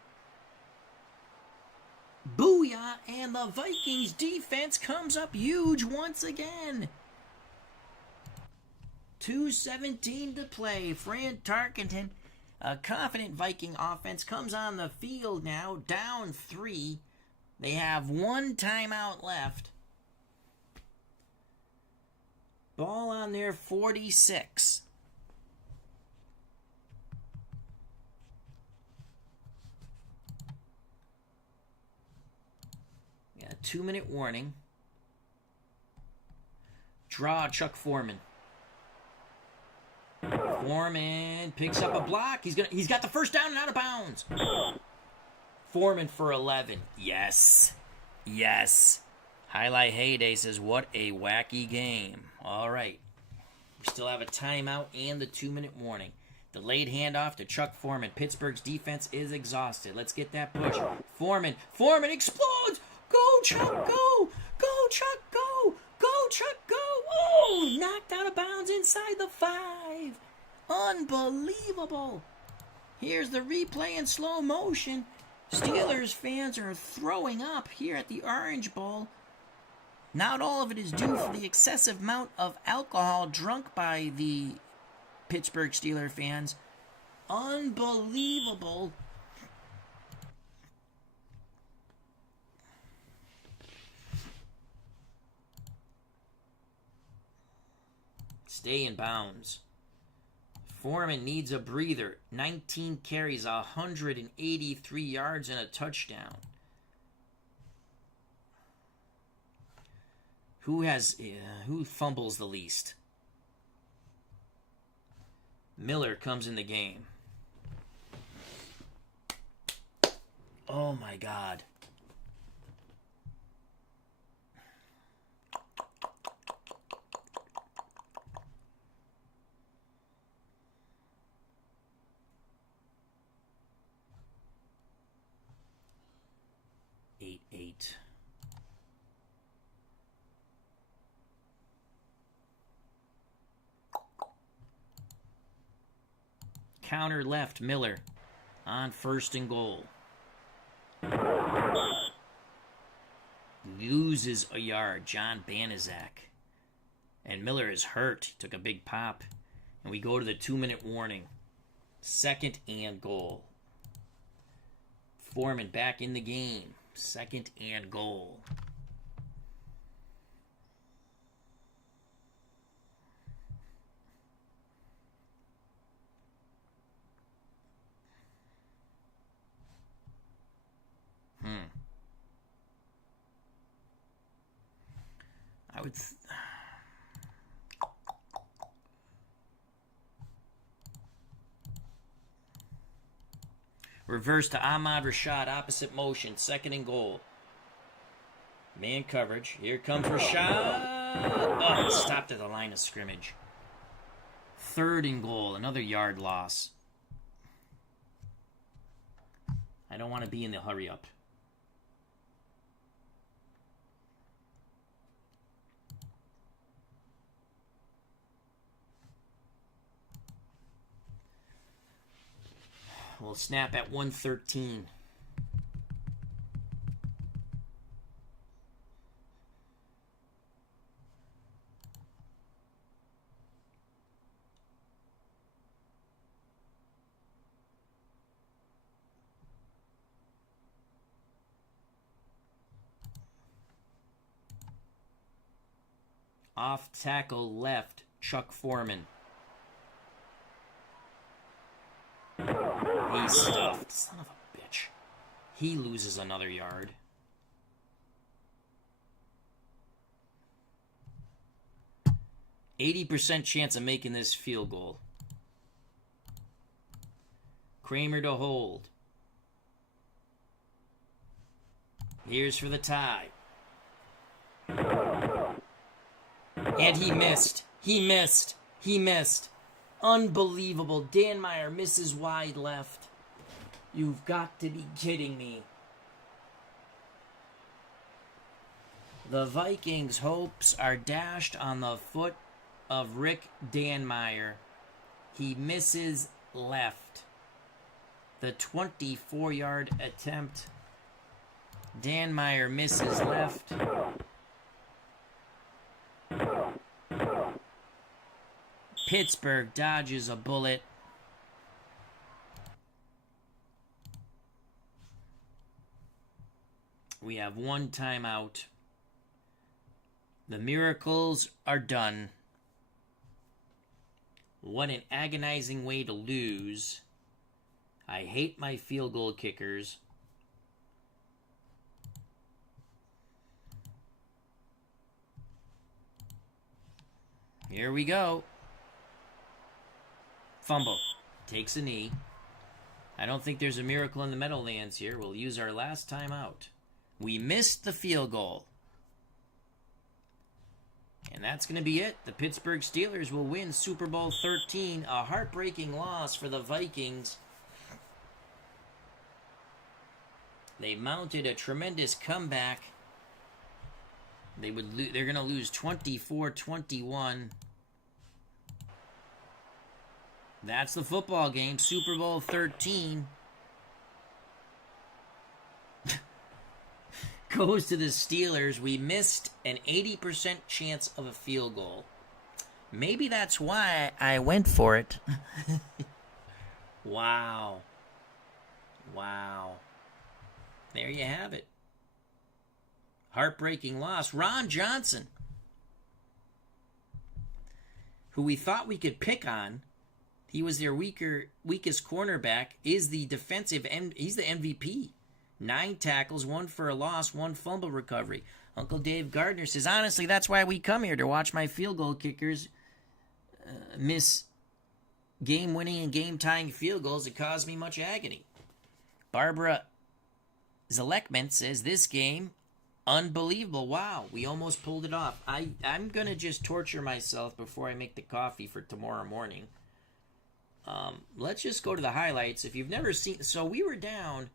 Booyah, and the Vikings defense comes up huge once again. 2:17 to play. Fran Tarkenton, a confident Viking offense, comes on the field now, down 3. They have 1 timeout left. Ball on their 46. Got a 2-minute warning. Draw Chuck Foreman. Foreman picks up a block. He's got the first down and out of bounds. Foreman for 11. Yes. Yes. Highlight Heyday says, what a wacky game. All right. We still have a timeout and the 2-minute warning. Delayed handoff to Chuck Foreman. Pittsburgh's defense is exhausted. Let's get that push. Foreman explodes. Go, Chuck, go. Go, Chuck, go. Go, Chuck, go. Oh, knocked out of bounds inside the 5. Unbelievable. Here's the replay in slow motion. Steelers fans are throwing up here at the Orange Bowl. Not all of it is due to the excessive amount of alcohol drunk by the Pittsburgh Steelers fans. Unbelievable. Stay in bounds. Foreman needs a breather. 19 carries, 183 yards, and a touchdown. Who fumbles the least? Miller comes in the game. Oh my God. Eight. Counter left, Miller on 1st and goal. Loses a yard, John Banaszak. And Miller is hurt. He took a big pop. And we go to the 2-minute warning. 2nd and goal. Foreman back in the game. 2nd and goal. I would... Reverse to Ahmad Rashad, opposite motion, 2nd and goal. Man coverage. Here comes Rashad. Oh, stopped at the line of scrimmage. 3rd and goal, another yard loss. I don't want to be in the hurry up. We'll snap at 1:13. Off tackle left, Chuck Foreman. He's stuffed. Son of a bitch. He loses another yard. %80 chance of making this field goal. Kramer to hold. Here's for the tie. And he missed. He missed. He missed. Unbelievable. Dan Meyer misses wide left. You've got to be kidding me. The Vikings' hopes are dashed on the foot of Rick Danmeyer. He misses left. The 24-yard attempt. Danmeyer misses left. Pittsburgh dodges a bullet. We have one timeout. The miracles are done. What an agonizing way to lose. I hate my field goal kickers. Here we go. Fumble. Takes a knee. I don't think there's a miracle in the Meadowlands here. We'll use our last timeout. We missed the field goal. And that's going to be it. The Pittsburgh Steelers will win Super Bowl 13. A heartbreaking loss for the Vikings. They mounted a tremendous comeback. They're going to lose 24-21. That's the football game. Super Bowl 13 goes to the Steelers. We missed an 80% chance of a field goal. Maybe that's why I went for it. Wow. Wow. There you have it. Heartbreaking loss. Ron Johnson, who we thought we could pick on, he was their weakest cornerback, is the defensive end. He's the MVP. 9 tackles, 1 for a loss, 1 fumble recovery. Uncle Dave Gardner says, honestly, that's why we come here, to watch my field goal kickers miss game-winning and game-tying field goals that cause me much agony. Barbara Zalekman says, this game, unbelievable. Wow, we almost pulled it off. I'm going to just torture myself before I make the coffee for tomorrow morning. Let's just go to the highlights. If you've never seen... So we were down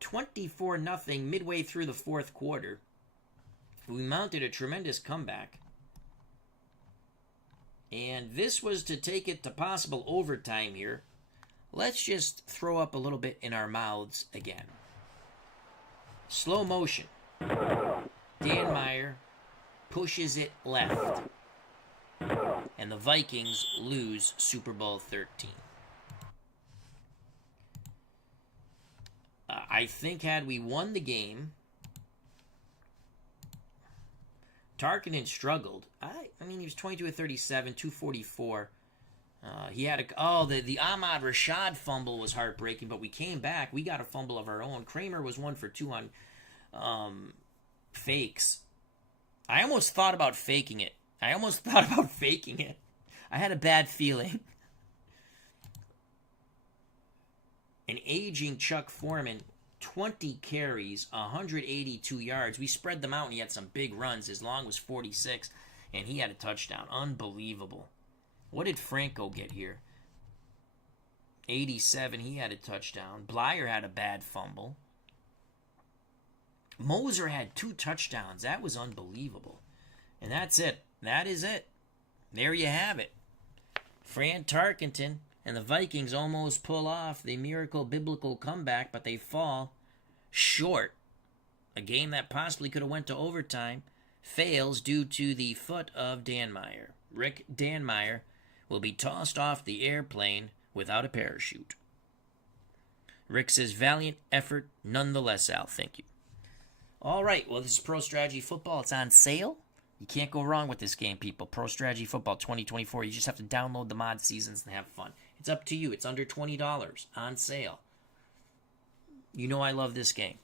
24-0 midway through the 4th quarter. We mounted a tremendous comeback. And this was to take it to possible overtime here. Let's just throw up a little bit in our mouths again. Slow motion. Dan Meyer pushes it left. And the Vikings lose Super Bowl 13. I think had we won the game, Tarkenton struggled. I mean, he was 22 of 37, 244. He had the Ahmad Rashad fumble was heartbreaking, but we came back. We got a fumble of our own. Kramer was 1 for 2 on fakes. I almost thought about faking it. I had a bad feeling. An aging Chuck Foreman, 20 carries, 182 yards. We spread them out, and he had some big runs. His long was 46, and he had a touchdown. Unbelievable. What did Franco get here? 87, he had a touchdown. Blyer had a bad fumble. Moser had 2 touchdowns. That was unbelievable. And that's it. That is it. There you have it. Fran Tarkenton and the Vikings almost pull off the miracle biblical comeback, but they fall short. A game that possibly could have went to overtime fails due to the foot of Danmeyer. Rick Danmeyer will be tossed off the airplane without a parachute. Rick says, valiant effort nonetheless, Al. Thank you. All right, well, this is Pro Strategy Football. It's on sale. You can't go wrong with this game, people. Pro Strategy Football 2024. You just have to download the mod seasons and have fun. It's up to you. It's under $20 on sale. You know I love this game.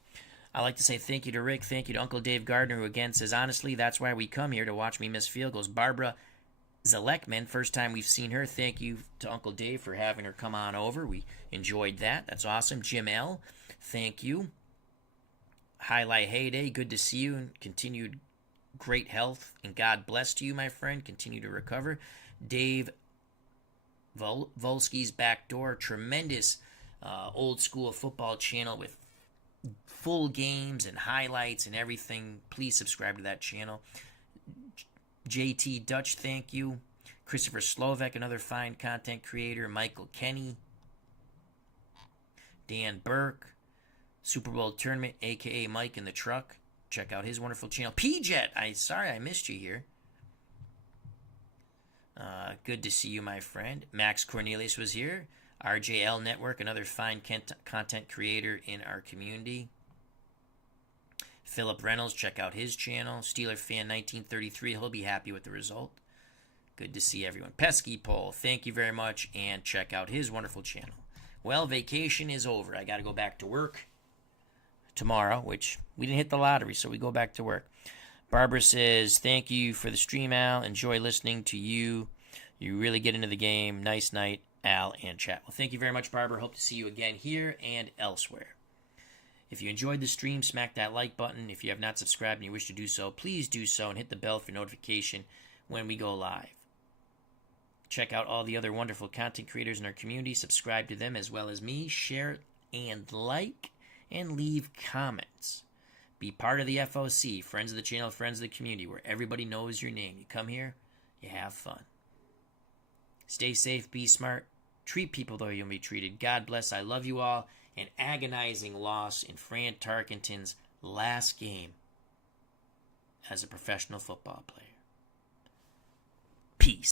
I like to say thank you to Rick. Thank you to Uncle Dave Gardner, who again says, honestly, that's why we come here, to watch me miss field goals. Barbara Zalekman, first time we've seen her. Thank you to Uncle Dave for having her come on over. We enjoyed that. That's awesome. Jim L., thank you. Highlight Heyday, good to see you, and continued great health, and God bless to you, my friend. Continue to recover. Dave Volsky's Backdoor, tremendous old school football channel with full games and highlights and everything. Please subscribe to that channel. JT Dutch, thank you. Christopher Slovak, another fine content creator. Michael Kenny. Dan Burke. Super Bowl Tournament, a.k.a. Mike in the Truck. Check out his wonderful channel. P-Jet, sorry I missed you here. Good to see you, my friend. Max Cornelius was here. RJL Network, another fine content creator in our community. Philip Reynolds, check out his channel. Steeler Fan 1933, he'll be happy with the result. Good to see everyone. Pesky Pole, thank you very much, and check out his wonderful channel. Well, vacation is over. I got to go back to work tomorrow, which we didn't hit the lottery, so we go back to work. Barbara says, thank you for the stream, Al. Enjoy listening to you. You really get into the game. Nice night, Al and chat. Well, thank you very much, Barbara. Hope to see you again here and elsewhere. If you enjoyed the stream, smack that like button. If you have not subscribed and you wish to do so, please do so and hit the bell for notification when we go live. Check out all the other wonderful content creators in our community. Subscribe to them as well as me. Share and like and leave comments. Be part of the FOC, friends of the channel, friends of the community, where everybody knows your name. You come here, you have fun. Stay safe, be smart, treat people the way you'll be treated. God bless, I love you all. An agonizing loss in Fran Tarkenton's last game as a professional football player. Peace.